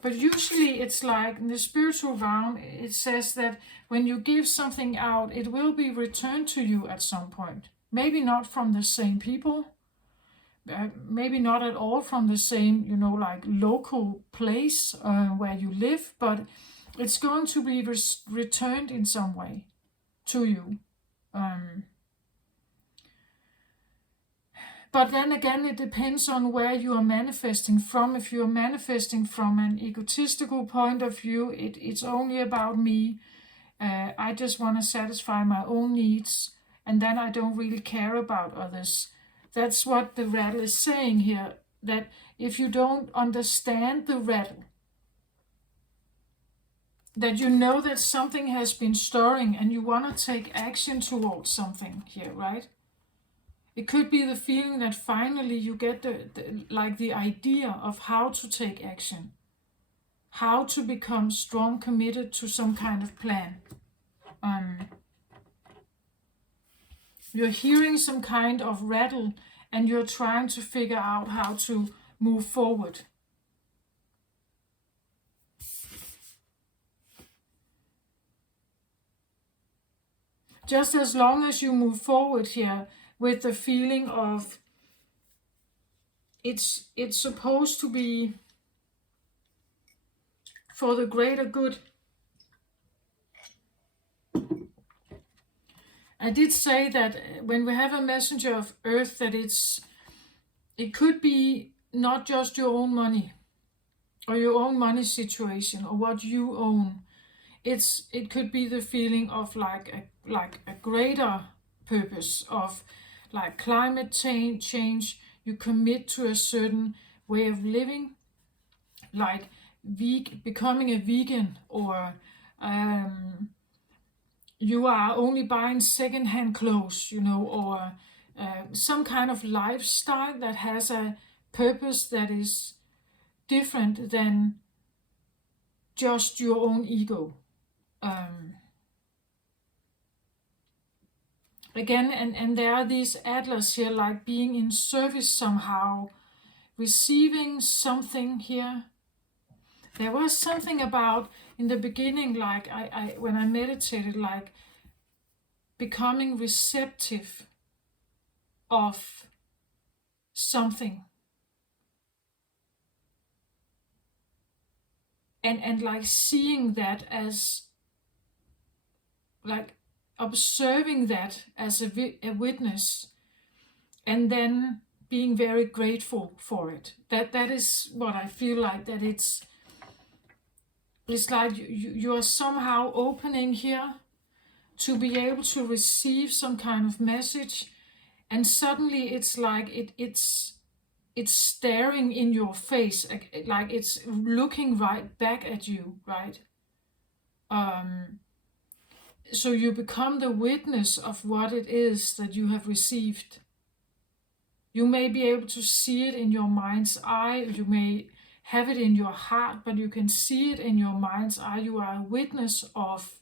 But usually it's like in the spiritual realm, it says that when you give something out, it will be returned to you at some point. Maybe not from the same people, maybe not at all from the same, like local place where you live, but it's going to be returned in some way to you. But then again, it depends on where you are manifesting from. If you are manifesting from an egotistical point of view, it's only about me. I just want to satisfy my own needs, and then I don't really care about others. That's what the rattle is saying here, that if you don't understand the rattle, that you know that something has been stirring and you want to take action towards something here, right? It could be the feeling that finally you get the idea of how to take action, how to become strong, committed to some kind of plan. You're hearing some kind of rattle and you're trying to figure out how to move forward. Just as long as you move forward here with the feeling of it's supposed to be for the greater good. I did say that when we have a messenger of earth, that it could be not just your own money or your own money situation or what you own. It could be the feeling of like a greater purpose of like climate change. You commit to a certain way of living, like becoming a vegan, or you are only buying secondhand clothes, or some kind of lifestyle that has a purpose that is different than just your own ego. Again, and there are these atlas here, like being in service somehow, receiving something here. There was something about in the beginning, like I when I meditated, like becoming receptive of something, and like seeing that as, like observing that as a witness, and then being very grateful for it. That is what I feel like, that it's like you are somehow opening here to be able to receive some kind of message, and suddenly it's like it's staring in your face, like it's looking right back at you, right? So you become the witness of what it is that you have received. You may be able to see it in your mind's eye, you may have it in your heart, but you can see it in your mind's eye. You are a witness of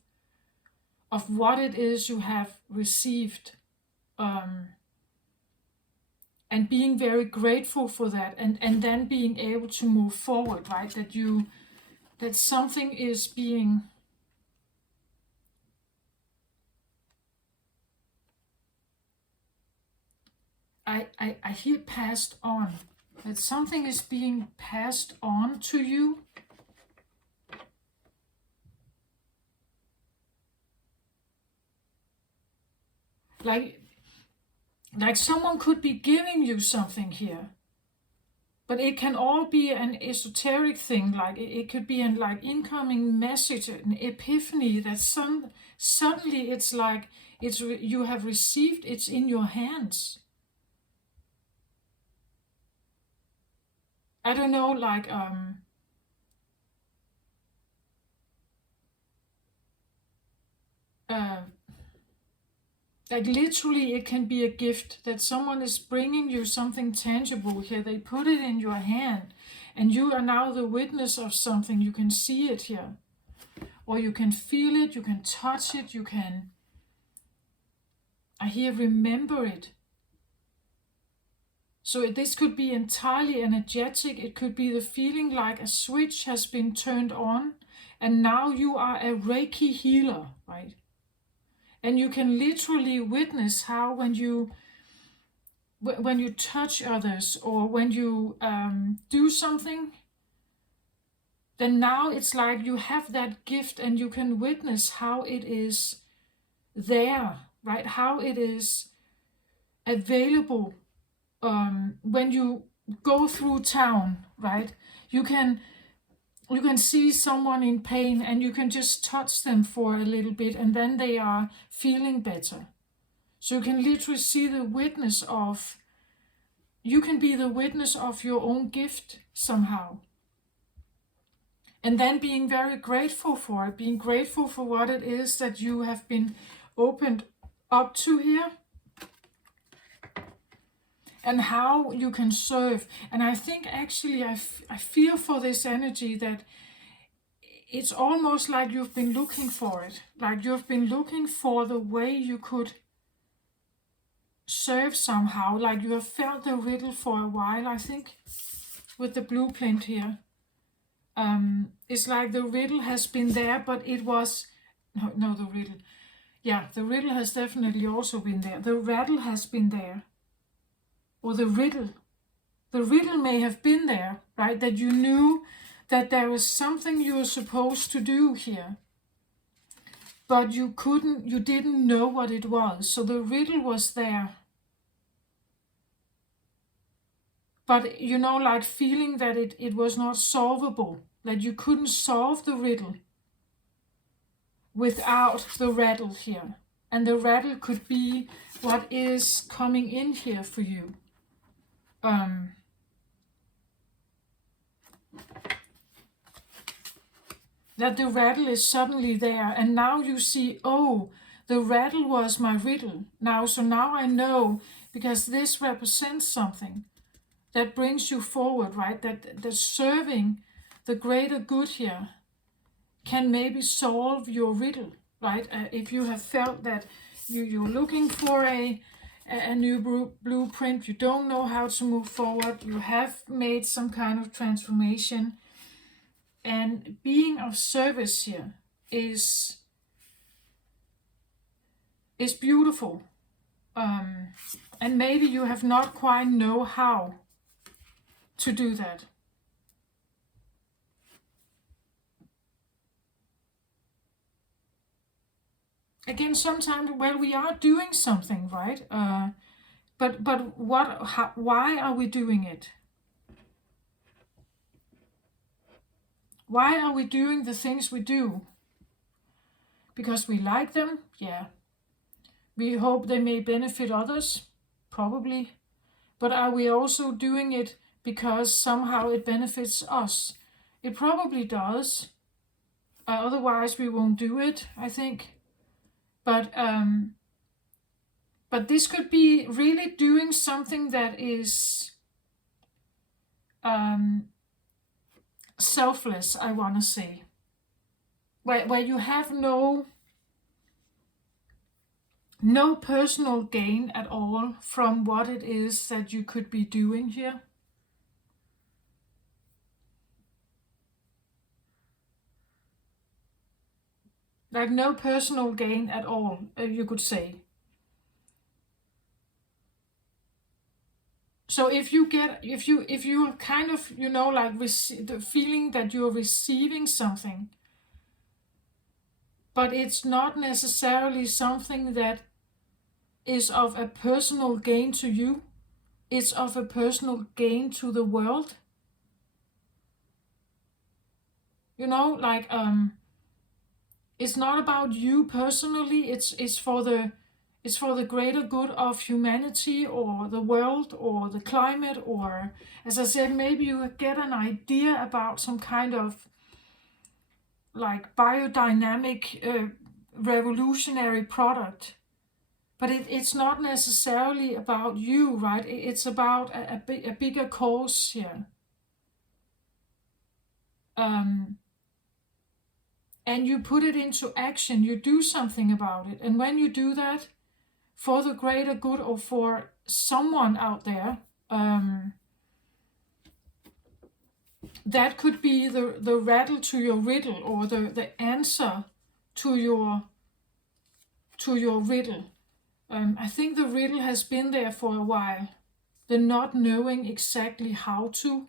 what it is you have received, and being very grateful for that, and then being able to move forward, right? That something is being I hear passed on, that something is being passed on to you. Like someone could be giving you something here, but it can all be an esoteric thing. Like it could be an like incoming message, an epiphany, that suddenly it's like you have received, it's in your hands. I don't know, like like literally it can be a gift, that someone is bringing you something tangible here. They put it in your hand and you are now the witness of something. You can see it here, or you can feel it, you can touch it, I hear remember it. So this could be entirely energetic. It could be the feeling like a switch has been turned on and now you are a Reiki healer, right? And you can literally witness how when when you touch others, or when you do something, then now it's like you have that gift and you can witness how it is there, right? How it is available when you go through town, right? You can see someone in pain and you can just touch them for a little bit and then they are feeling better. So you can literally see the witness of, you can be the witness of your own gift somehow. And then being very grateful for it, being grateful for what it is that you have been opened up to here. And how you can serve. And I think actually I feel for this energy that it's almost like you've been looking for it. Like you've been looking for the way you could serve somehow. Like you have felt the riddle for a while, I think, with the blueprint here. It's like the riddle has been there, but it was... No, the riddle. Yeah, the riddle has definitely also been there. The rattle has been there. Or the riddle. The riddle may have been there, right? That you knew that there was something you were supposed to do here. But you didn't know what it was. So the riddle was there. But, you know, like feeling that it was not solvable. That you couldn't solve the riddle without the rattle here. And the rattle could be what is coming in here for you. That the rattle is suddenly there, and now you see, oh, the rattle was my riddle. So now I know, because this represents something that brings you forward, right? That serving the greater good here can maybe solve your riddle, right? If you have felt that you're looking for a new blueprint, you don't know how to move forward, you have made some kind of transformation, and being of service here is beautiful. And maybe you have not quite know how to do that. Again, sometimes, well, we are doing something, right? But why are we doing it? Why are we doing the things we do? Because we like them? Yeah. We hope they may benefit others? Probably. But are we also doing it because somehow it benefits us? It probably does. Otherwise we won't do it, I think. But this could be really doing something that is selfless, I want to say. Where you have no personal gain at all from what it is that you could be doing here. Like no personal gain at all, you could say. So if you kind of, you know, like the feeling that you're receiving something, but it's not necessarily something that is of a personal gain to you, it's of a personal gain to the world. You know, like it's not about you personally, it's for the greater good of humanity or the world or the climate, or, as I said, maybe you get an idea about some kind of like biodynamic revolutionary product. But it's not necessarily about you, right? It's about a bigger cause here. And you put it into action, you do something about it. And when you do that for the greater good or for someone out there, that could be the rattle to your riddle, or the answer to your riddle. I think the riddle has been there for a while. the not knowing exactly how to.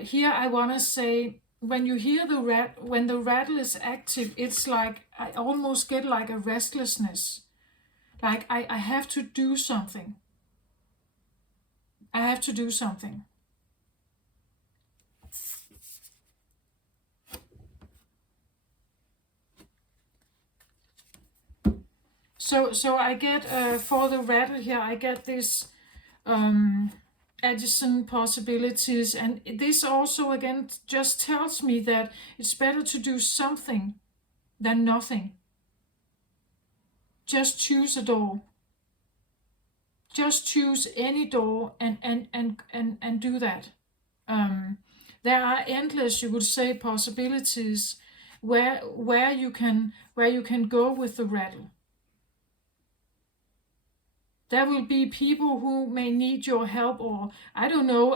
Here I want to say, when you hear when the rattle is active, it's like I almost get like a restlessness. Like I have to do something. I have to do something. So I get for the rattle here, I get this adjacent possibilities, and this also again just tells me that it's better to do something than nothing. Just choose a door. Just choose any door and do that. There are endless, you would say, possibilities where you can go with the rattle. There will be people who may need your help, or I don't know,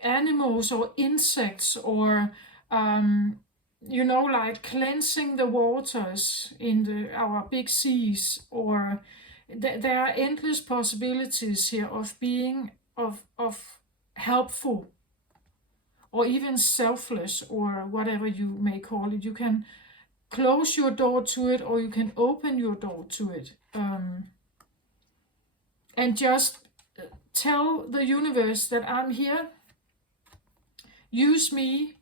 animals or insects, or like cleansing the waters in our big seas, or there are endless possibilities here of being of helpful, or even selfless, or whatever you may call it. You can close your door to it, or you can open your door to it, and just tell the universe that I'm here. Use me.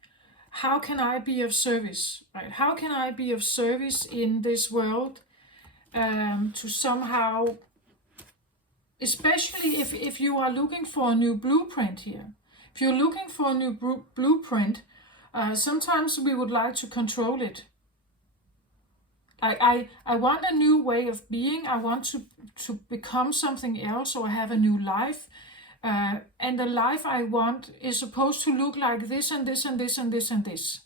How can I be of service? Right? How can I be of service in this world, to somehow, especially if you are looking for a new blueprint here. If you're looking for a new blueprint, sometimes we would like to control it. I want a new way of being. I want to become something else, or have a new life. And the life I want is supposed to look like this and this and this and this and this.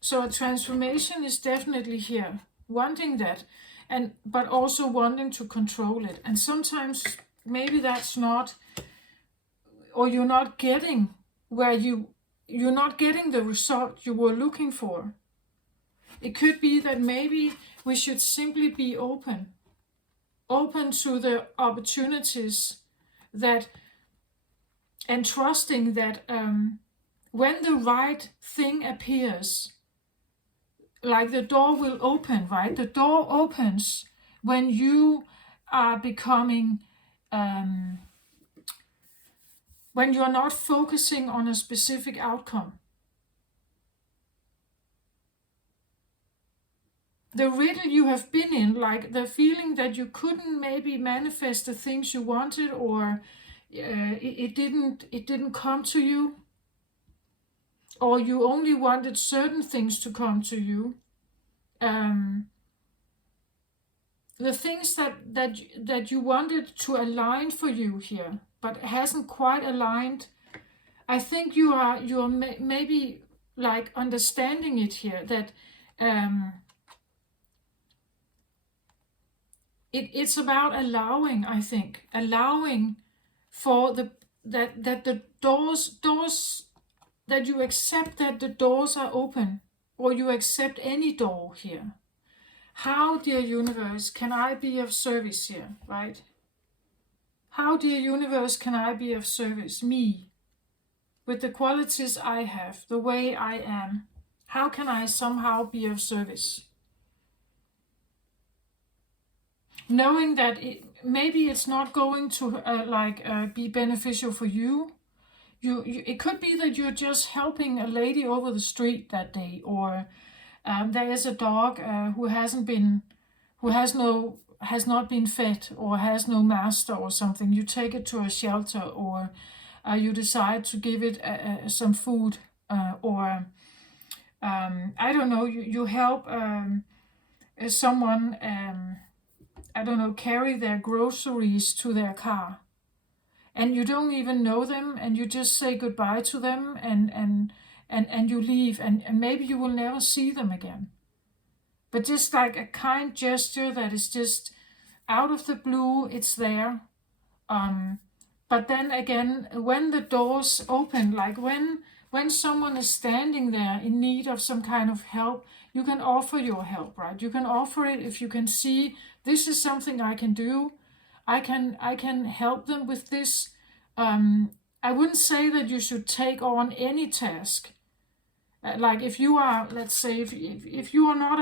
So a transformation is definitely here, wanting that, but also wanting to control it. And sometimes maybe that's not, or you're not getting you're not getting the result you were looking for. It could be that maybe we should simply be open to the opportunities that, and trusting that when the right thing appears, like the door will open, right? The door opens when you are becoming, when you're not focusing on a specific outcome. The riddle you have been in, like the feeling that you couldn't maybe manifest the things you wanted, or it didn't come to you, or you only wanted certain things to come to you. The things that you wanted to align for you here, but hasn't quite aligned. I think you're maybe like understanding it here, that it's about allowing, I think, allowing for that the doors, that you accept that the doors are open, or you accept any door here. How, dear universe, can I be of service here, right? How, dear universe, can I be of service? Me, with the qualities I have, the way I am. How can I somehow be of service? Knowing that maybe it's not going to be beneficial for you. It could be that you're just helping a lady over the street that day, or there is a dog who has not been fed, or has no master or something. You take it to a shelter, or you decide to give it some food, or I don't know, you help someone, I don't know, carry their groceries to their car. And you don't even know them, and you just say goodbye to them, and you leave, and maybe you will never see them again. But just like a kind gesture that is just out of the blue, it's there. But then again, when the doors open, like when someone is standing there in need of some kind of help, you can offer your help, right? You can offer it if you can see this is something I can do. I can help them with this. I wouldn't say that you should take on any task. Like if you are, let's say, if you are not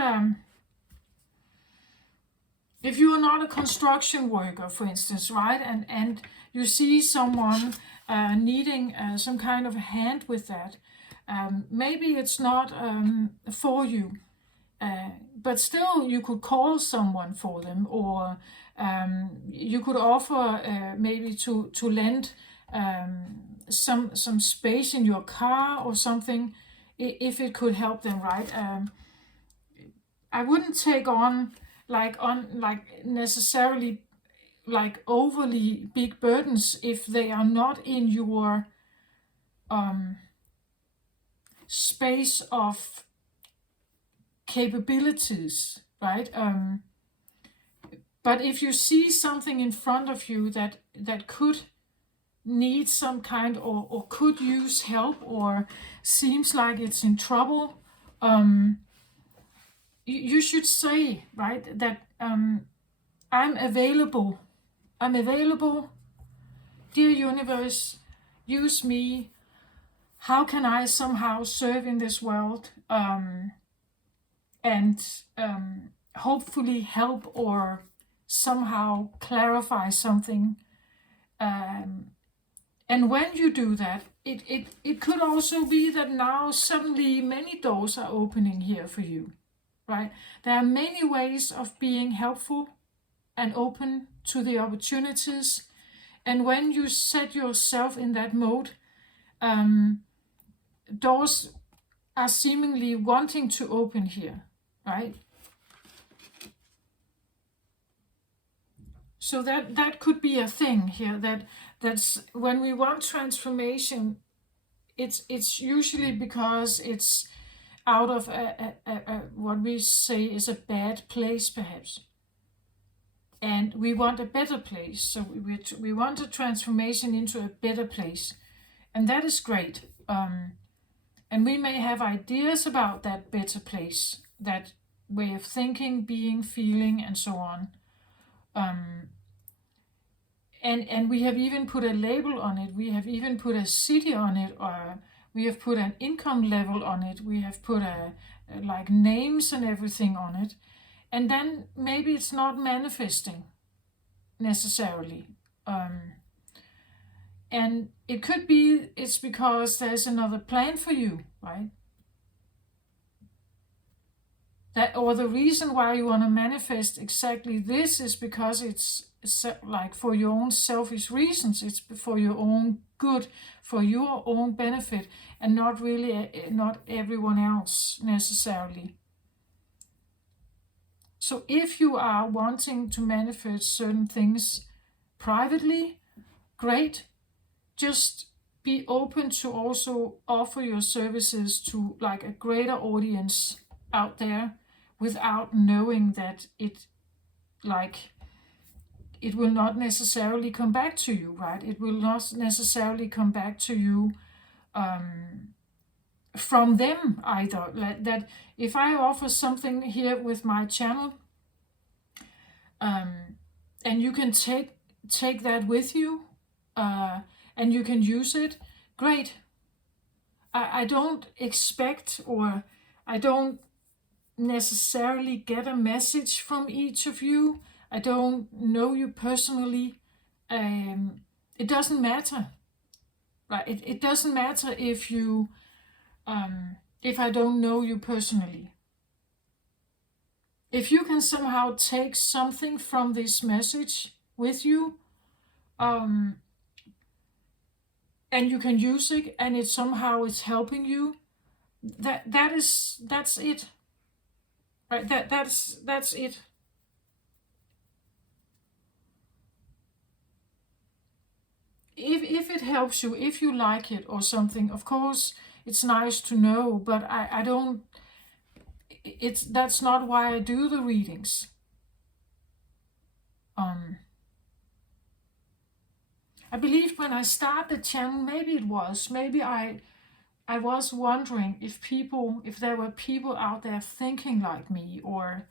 a construction worker, for instance, right, and you see someone needing some kind of hand with that, maybe it's not for you, but still you could call someone for them, or you could offer maybe to lend some space in your car or something, if it could help them, right? I wouldn't take on necessarily like overly big burdens if they are not in your space of capabilities, right? But if you see something in front of you that could need some kind, or could use help, or seems like it's in trouble, you should say, right, that I'm available. I'm available. Dear universe, use me. How can I somehow serve in this world, and hopefully help or somehow clarify something? And when you do that, it could also be that now suddenly many doors are opening here for you, right? There are many ways of being helpful and open to the opportunities. And when you set yourself in that mode, doors are seemingly wanting to open here, right? So that could be a thing here, that's when we want transformation, it's usually because it's out of a what we say is a bad place, perhaps. And we want a better place. So we want a transformation into a better place. And that is great. And we may have ideas about that better place, that way of thinking, being, feeling, and so on. And we have even put a label on it. We have even put a city on it, or we have put an income level on it. We have put like names and everything on it. And then maybe it's not manifesting necessarily. And it could be it's because there's another plan for you, right? That, or the reason why you want to manifest exactly this is because it's like for your own selfish reasons. It's for your own good, for your own benefit, and not really not everyone else necessarily. So if you are wanting to manifest certain things privately, great. Just be open to also offer your services to like a greater audience out there, without knowing that it will not necessarily come back to you, right? It will not necessarily come back to you from them either. That if I offer something here with my channel, and you can take that with you, and you can use it, great. I don't expect, or I don't necessarily get a message from each of you. I don't know you personally. It doesn't matter, right? It doesn't matter if you if I don't know you personally. If you can somehow take something from this message with you, and you can use it, and it somehow is helping you, that's it, right? That's it. If it helps you, if you like it or something, of course it's nice to know, but I don't, that's not why I do the readings. I believe when I started the channel, maybe I I was wondering if there were people out there thinking like me, or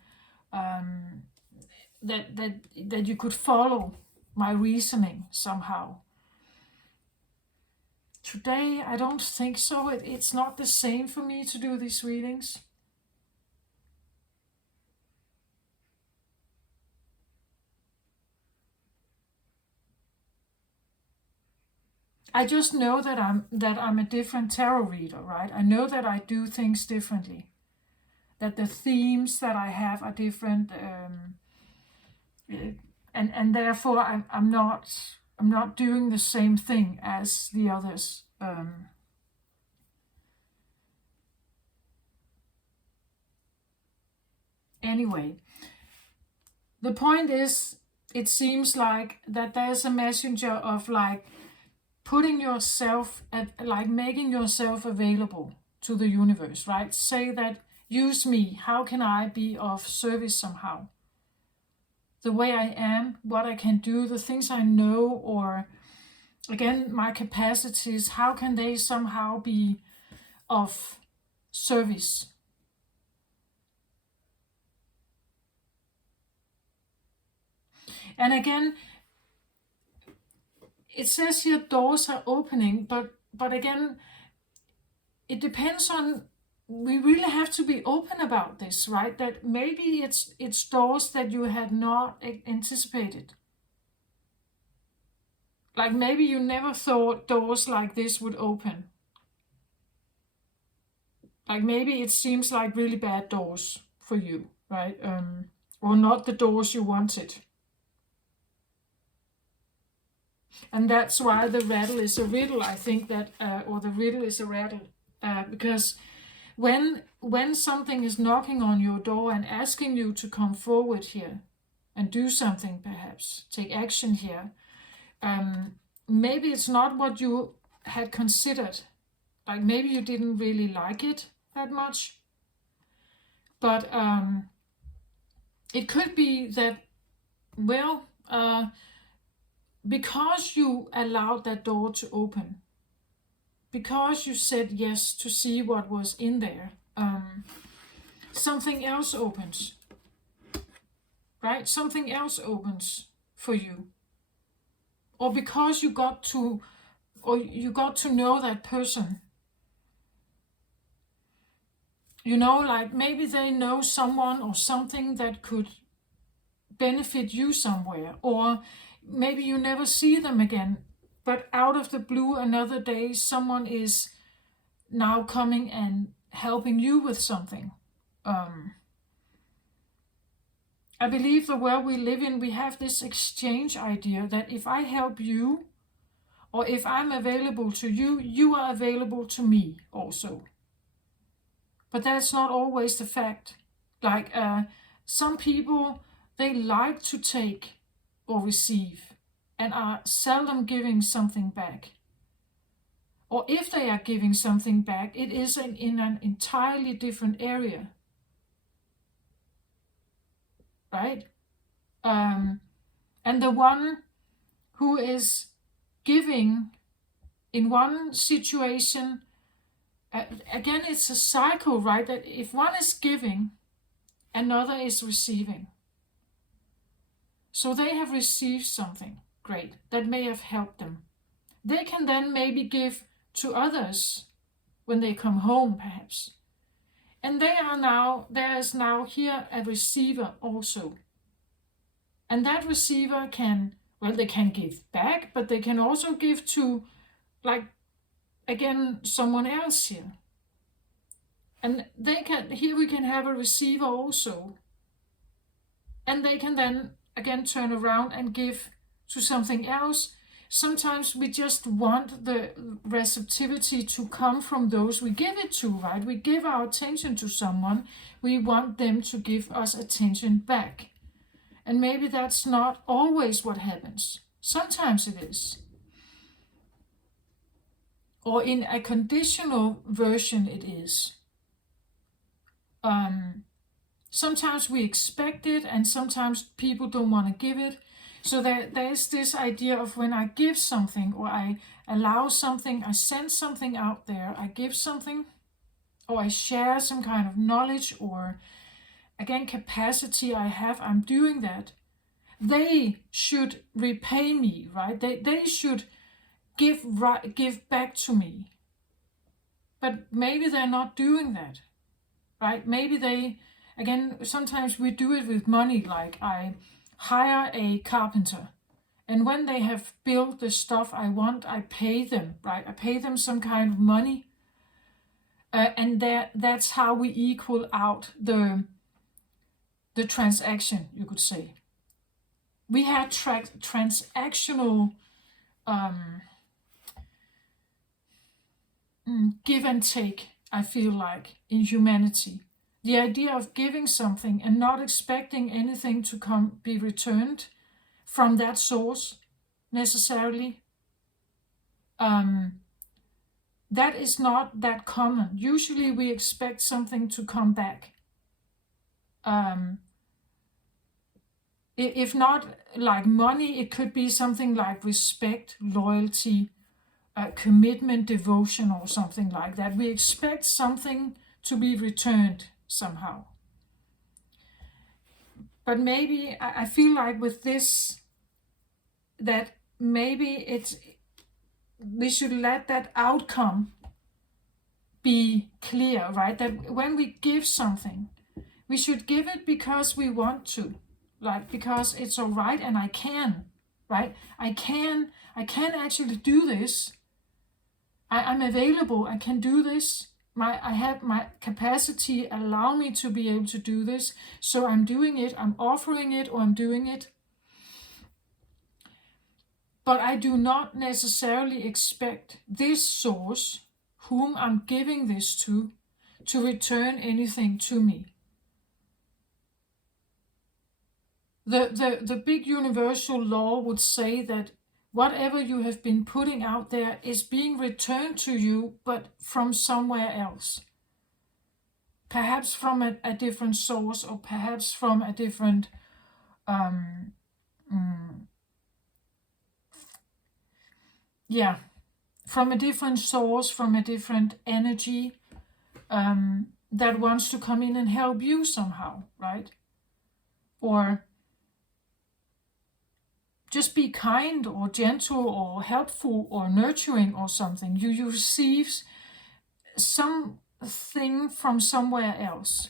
that you could follow my reasoning somehow. Today, I don't think so. It's not the same for me to do these readings. I just know that I'm a different tarot reader, right? I know that I do things differently. That the themes that I have are different, and therefore I'm not doing the same thing as the others. Anyway, the point is, it seems like that there's a messenger of like putting yourself like making yourself available to the universe, right? Say that, use me, how can I be of service somehow? The way I am, what I can do, the things I know, or again, my capacities, how can they somehow be of service? And again, it says here doors are opening, but again, it depends on, we really have to be open about this, right? That maybe it's doors that you had not anticipated. Like maybe you never thought doors like this would open. Like maybe it seems like really bad doors for you, right? Or not the doors you wanted. And that's why the rattle is a riddle, I think that, or the riddle is a rattle. Because when something is knocking on your door and asking you to come forward here and do something, perhaps take action here, maybe it's not what you had considered. Like maybe you didn't really like it that much, but it could be that, well, because you allowed that door to open, because you said yes to see what was in there, something else opens, right? Something else opens for you. Or because you got to know that person. You know, like maybe they know someone or something that could benefit you somewhere. Or maybe you never see them again, but out of the blue another day someone is now coming and helping you with something. I believe the world we live in, we have this exchange idea that if I help you, or if I'm available to you, you are available to me also. But that's not always the fact. Like some people, they like to take or receive and are seldom giving something back. Or if they are giving something back, it is in an entirely different area. Right? And the one who is giving in one situation, again, it's a cycle, right? That if one is giving, another is receiving. So they have received something great that may have helped them. They can then maybe give to others when they come home, perhaps. And there is now here a receiver also. And that receiver can, well, they can give back, but they can also give to, like, again, someone else here. And here we can have a receiver also. And they can then again turn around and give to something else. Sometimes we just want the receptivity to come from those we give it to, right? We give our attention to someone, we want them to give us attention back. And maybe that's not always what happens. Sometimes it is. Or in a conditional version it is. Sometimes we expect it, and sometimes people don't want to give it. So there's this idea of when I give something, or I allow something, I send something out there, I give something, or I share some kind of knowledge, or again, capacity I have, I'm doing that. They should repay me, right? They should give back to me. But maybe they're not doing that, right? Maybe they, again, sometimes we do it with money, like I hire a carpenter, and when they have built the stuff I want, I pay them, right? I pay them some kind of money, and that's how we equal out the transaction, you could say. We have transactional give and take, I feel like, in humanity. The idea of giving something and not expecting anything to be returned from that source necessarily, that is not that common. Usually we expect something to come back. If not like money, it could be something like respect, loyalty, commitment, devotion, or something like that. We expect something to be returned somehow. But maybe I feel like with this, that maybe we should let that outcome be clear, right? That when we give something, we should give it because we want to, like because it's all right, and I can, right? I can actually do this. I'm available. I can do this. I have my capacity allow me to be able to do this. So I'm doing it. I'm offering it, or I'm doing it. But I do not necessarily expect this source, whom I'm giving this to return anything to me. The big universal law would say that whatever you have been putting out there is being returned to you, but from somewhere else. Perhaps from a different source, or perhaps from a different from a different source, from a different energy that wants to come in and help you somehow, right? Or just be kind or gentle or helpful or nurturing or something. You receive something from somewhere else.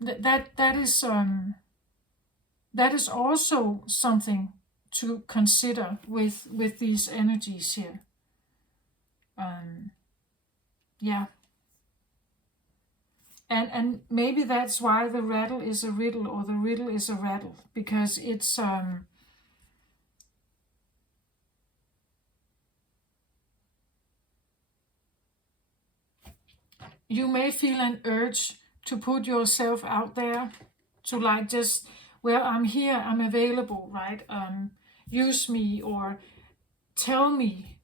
That is also something to consider with these energies here. Yeah. And maybe that's why the rattle is a riddle, or the riddle is a rattle, because it's you may feel an urge to put yourself out there, to like just, well, I'm here, I'm available, right? Use me, or tell me,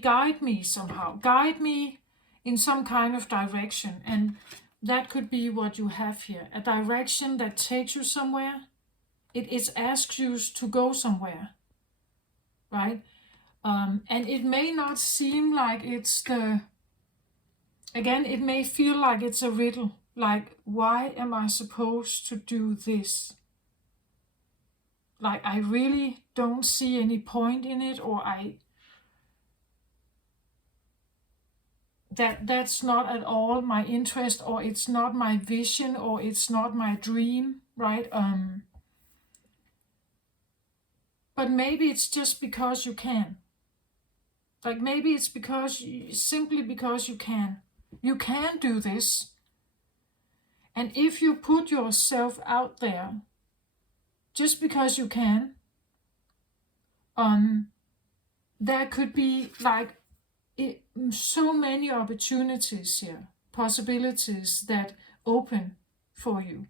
guide me somehow, guide me in some kind of direction. And that could be what you have here, a direction that takes you somewhere. It asks you to go somewhere, right? And it may not seem like it's again, it may feel like it's a riddle, like, why am I supposed to do this? Like, I really don't see any point in it, or that's not at all my interest, or it's not my vision, or it's not my dream, right? But maybe it's just because you can. Like, maybe it's simply because you can. You can do this. And if you put yourself out there just because you can, there could be like so many opportunities here, possibilities that open for you.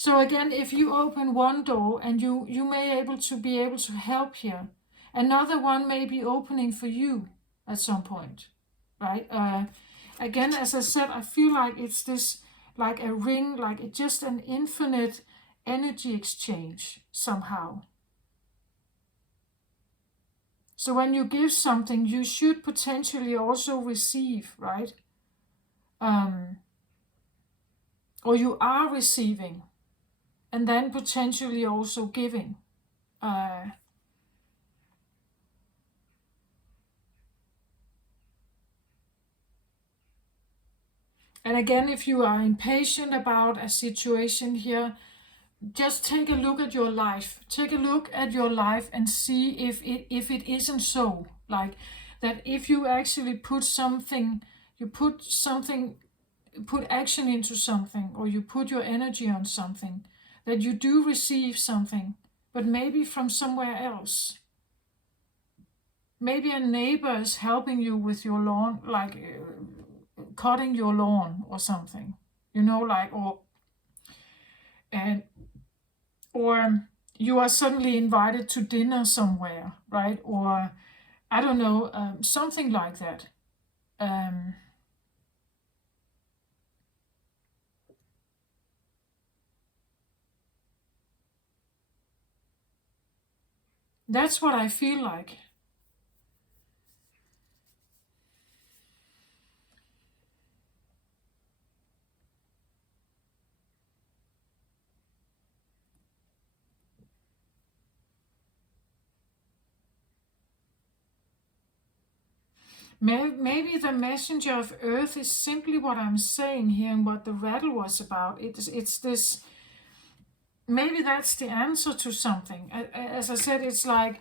So again, if you open one door and you may be able to help here, another one may be opening for you at some point, right? Again, as I said, I feel like it's this, like a ring, like it's just an infinite energy exchange somehow. So when you give something, you should potentially also receive, right? Or you are receiving, and then potentially also giving. And again, if you are impatient about a situation here, just take a look at your life. Take a look at your life and see if it isn't so. Like that, if you actually put action into something, or you put your energy on something, that you do receive something, but maybe from somewhere else. Maybe a neighbor is helping you with your lawn, like cutting your lawn or something, like, or you are suddenly invited to dinner somewhere, right? Or I don't know, something like that. That's what I feel like. Maybe the messenger of earth is simply what I'm saying here, and what the rattle was about. It's this, maybe that's the answer to something. As I said, it's like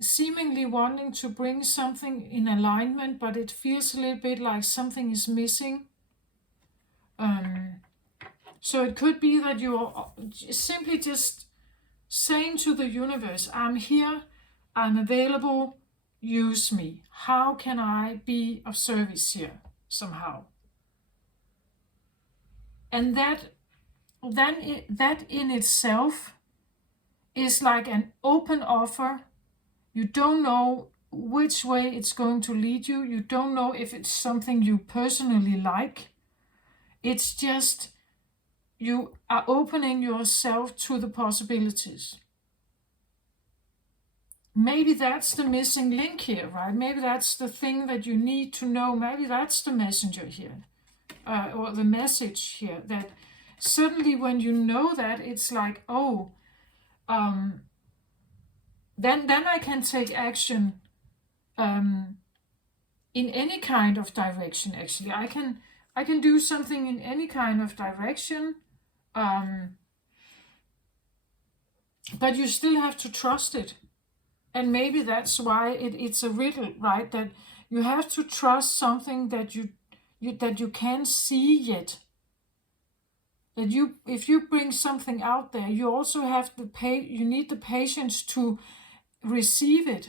seemingly wanting to bring something in alignment, but it feels a little bit like something is missing. So it could be that you're simply just saying to the universe, I'm here, I'm available, use me. How can I be of service here somehow? And that in itself is like an open offer. You don't know which way it's going to lead you. You don't know if it's something you personally like. It's just you are opening yourself to the possibilities. Maybe that's the missing link here, right? Maybe that's the thing that you need to know. Maybe that's the messenger here, or the message here, that suddenly when you know that, it's like, oh, then I can take action in any kind of direction. Actually, I can do something in any kind of direction, but you still have to trust it. And maybe that's why it's a riddle, right? That you have to trust something that you can't see yet. That if you bring something out there, you also have you need the patience to receive it.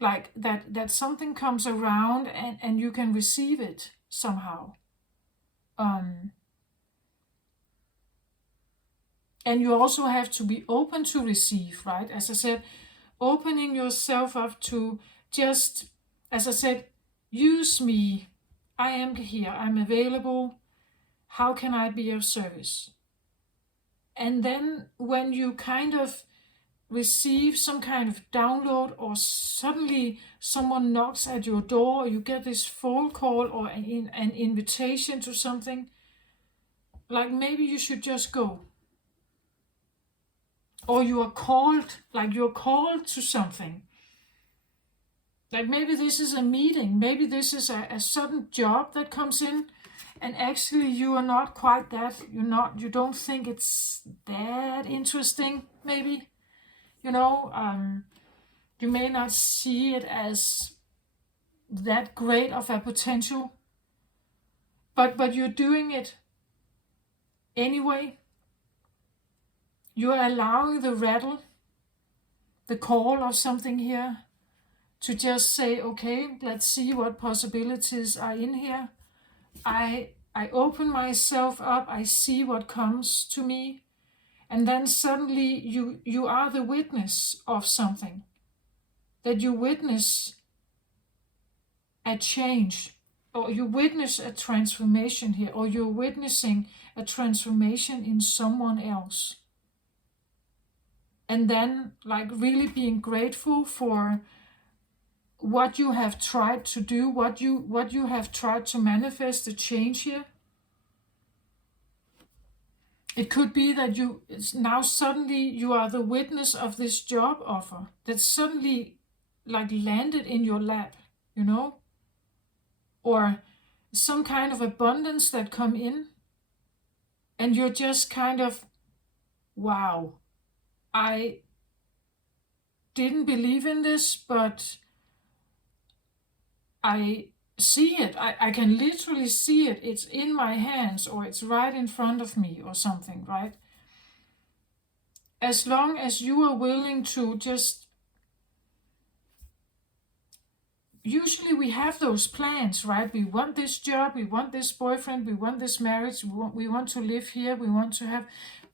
Like that something comes around and you can receive it somehow. And you also have to be open to receive, right? As I said, opening yourself up to just, as I said, use me. I am here. I'm available. How can I be of service? And then when you kind of receive some kind of download, or suddenly someone knocks at your door, or you get this phone call or an invitation to something, like maybe you should just go. Or you're called to something. Like maybe this is a meeting, maybe this is a sudden job that comes in, and actually you are not quite that, you don't think it's that interesting, maybe. You may not see it as that great of a potential, but you're doing it anyway. You're allowing the rattle, the call of something here, to just say, okay, let's see what possibilities are in here. I open myself up, I see what comes to me, and then suddenly you are the witness of something, that you witness a change, or you witness a transformation here, or you're witnessing a transformation in someone else. And then like really being grateful for what you have tried to do, what you have tried to manifest, the change here. It could be that now suddenly you are the witness of this job offer that suddenly like landed in your lap, you know, or some kind of abundance that come in, and you're just kind of, wow, I didn't believe in this, but I see it. I can literally see it. It's in my hands, or it's right in front of me, or something, right? As long as you are willing to just, usually we have those plans, right? We want this job, we want this boyfriend, we want this marriage, we want to live here, we want to have,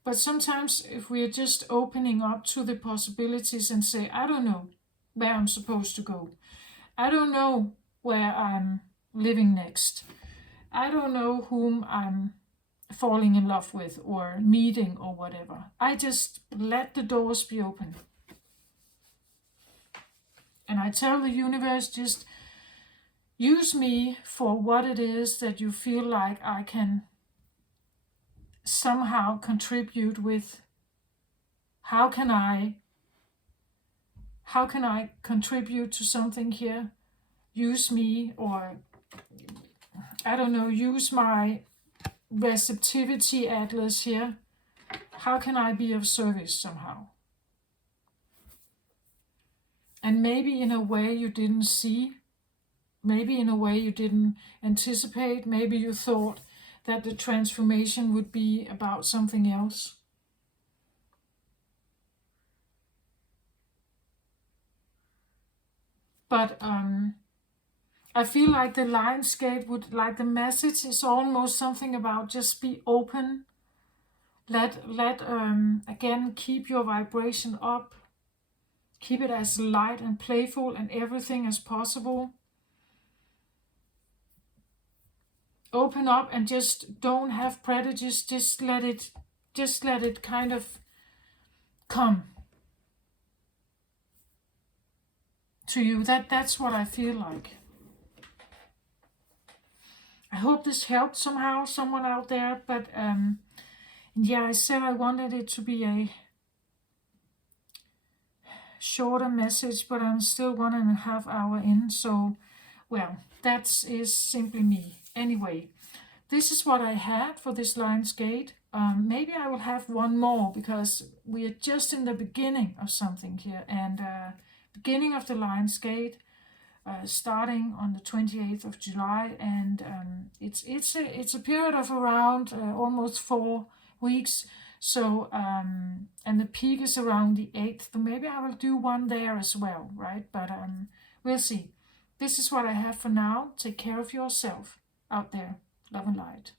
but sometimes if we are just opening up to the possibilities and say, I don't know where I'm supposed to go, I don't know where I'm living next, I don't know whom I'm falling in love with or meeting or whatever, I just let the doors be open. And I tell the universe, just use me for what it is that you feel like I can somehow contribute with. How can I contribute to something here? Use me, or I don't know, use my receptivity atlas here. How can I be of service somehow? And maybe in a way you didn't see, maybe in a way you didn't anticipate, maybe you thought that the transformation would be about something else. But I feel like the Lionsgate would, like the message is almost something about just be open. Let again, keep your vibration up. Keep it as light and playful and everything as possible. Open up and just don't have prejudice. Just let it kind of come to you. That's what I feel like. I hope this helped somehow someone out there. But yeah, I said I wanted it to be a shorter message, but I'm still 1.5 hours in, so well, that is simply me. Anyway, this is what I had for this Lionsgate. Maybe I will have one more, because we are just in the beginning of something here, and beginning of the Lionsgate, starting on the 28th of July, and it's a period of around almost 4 weeks. So, and the peak is around the 8th, so maybe I will do one there as well, right? But we'll see. This is what I have for now. Take care of yourself out there. Love and light.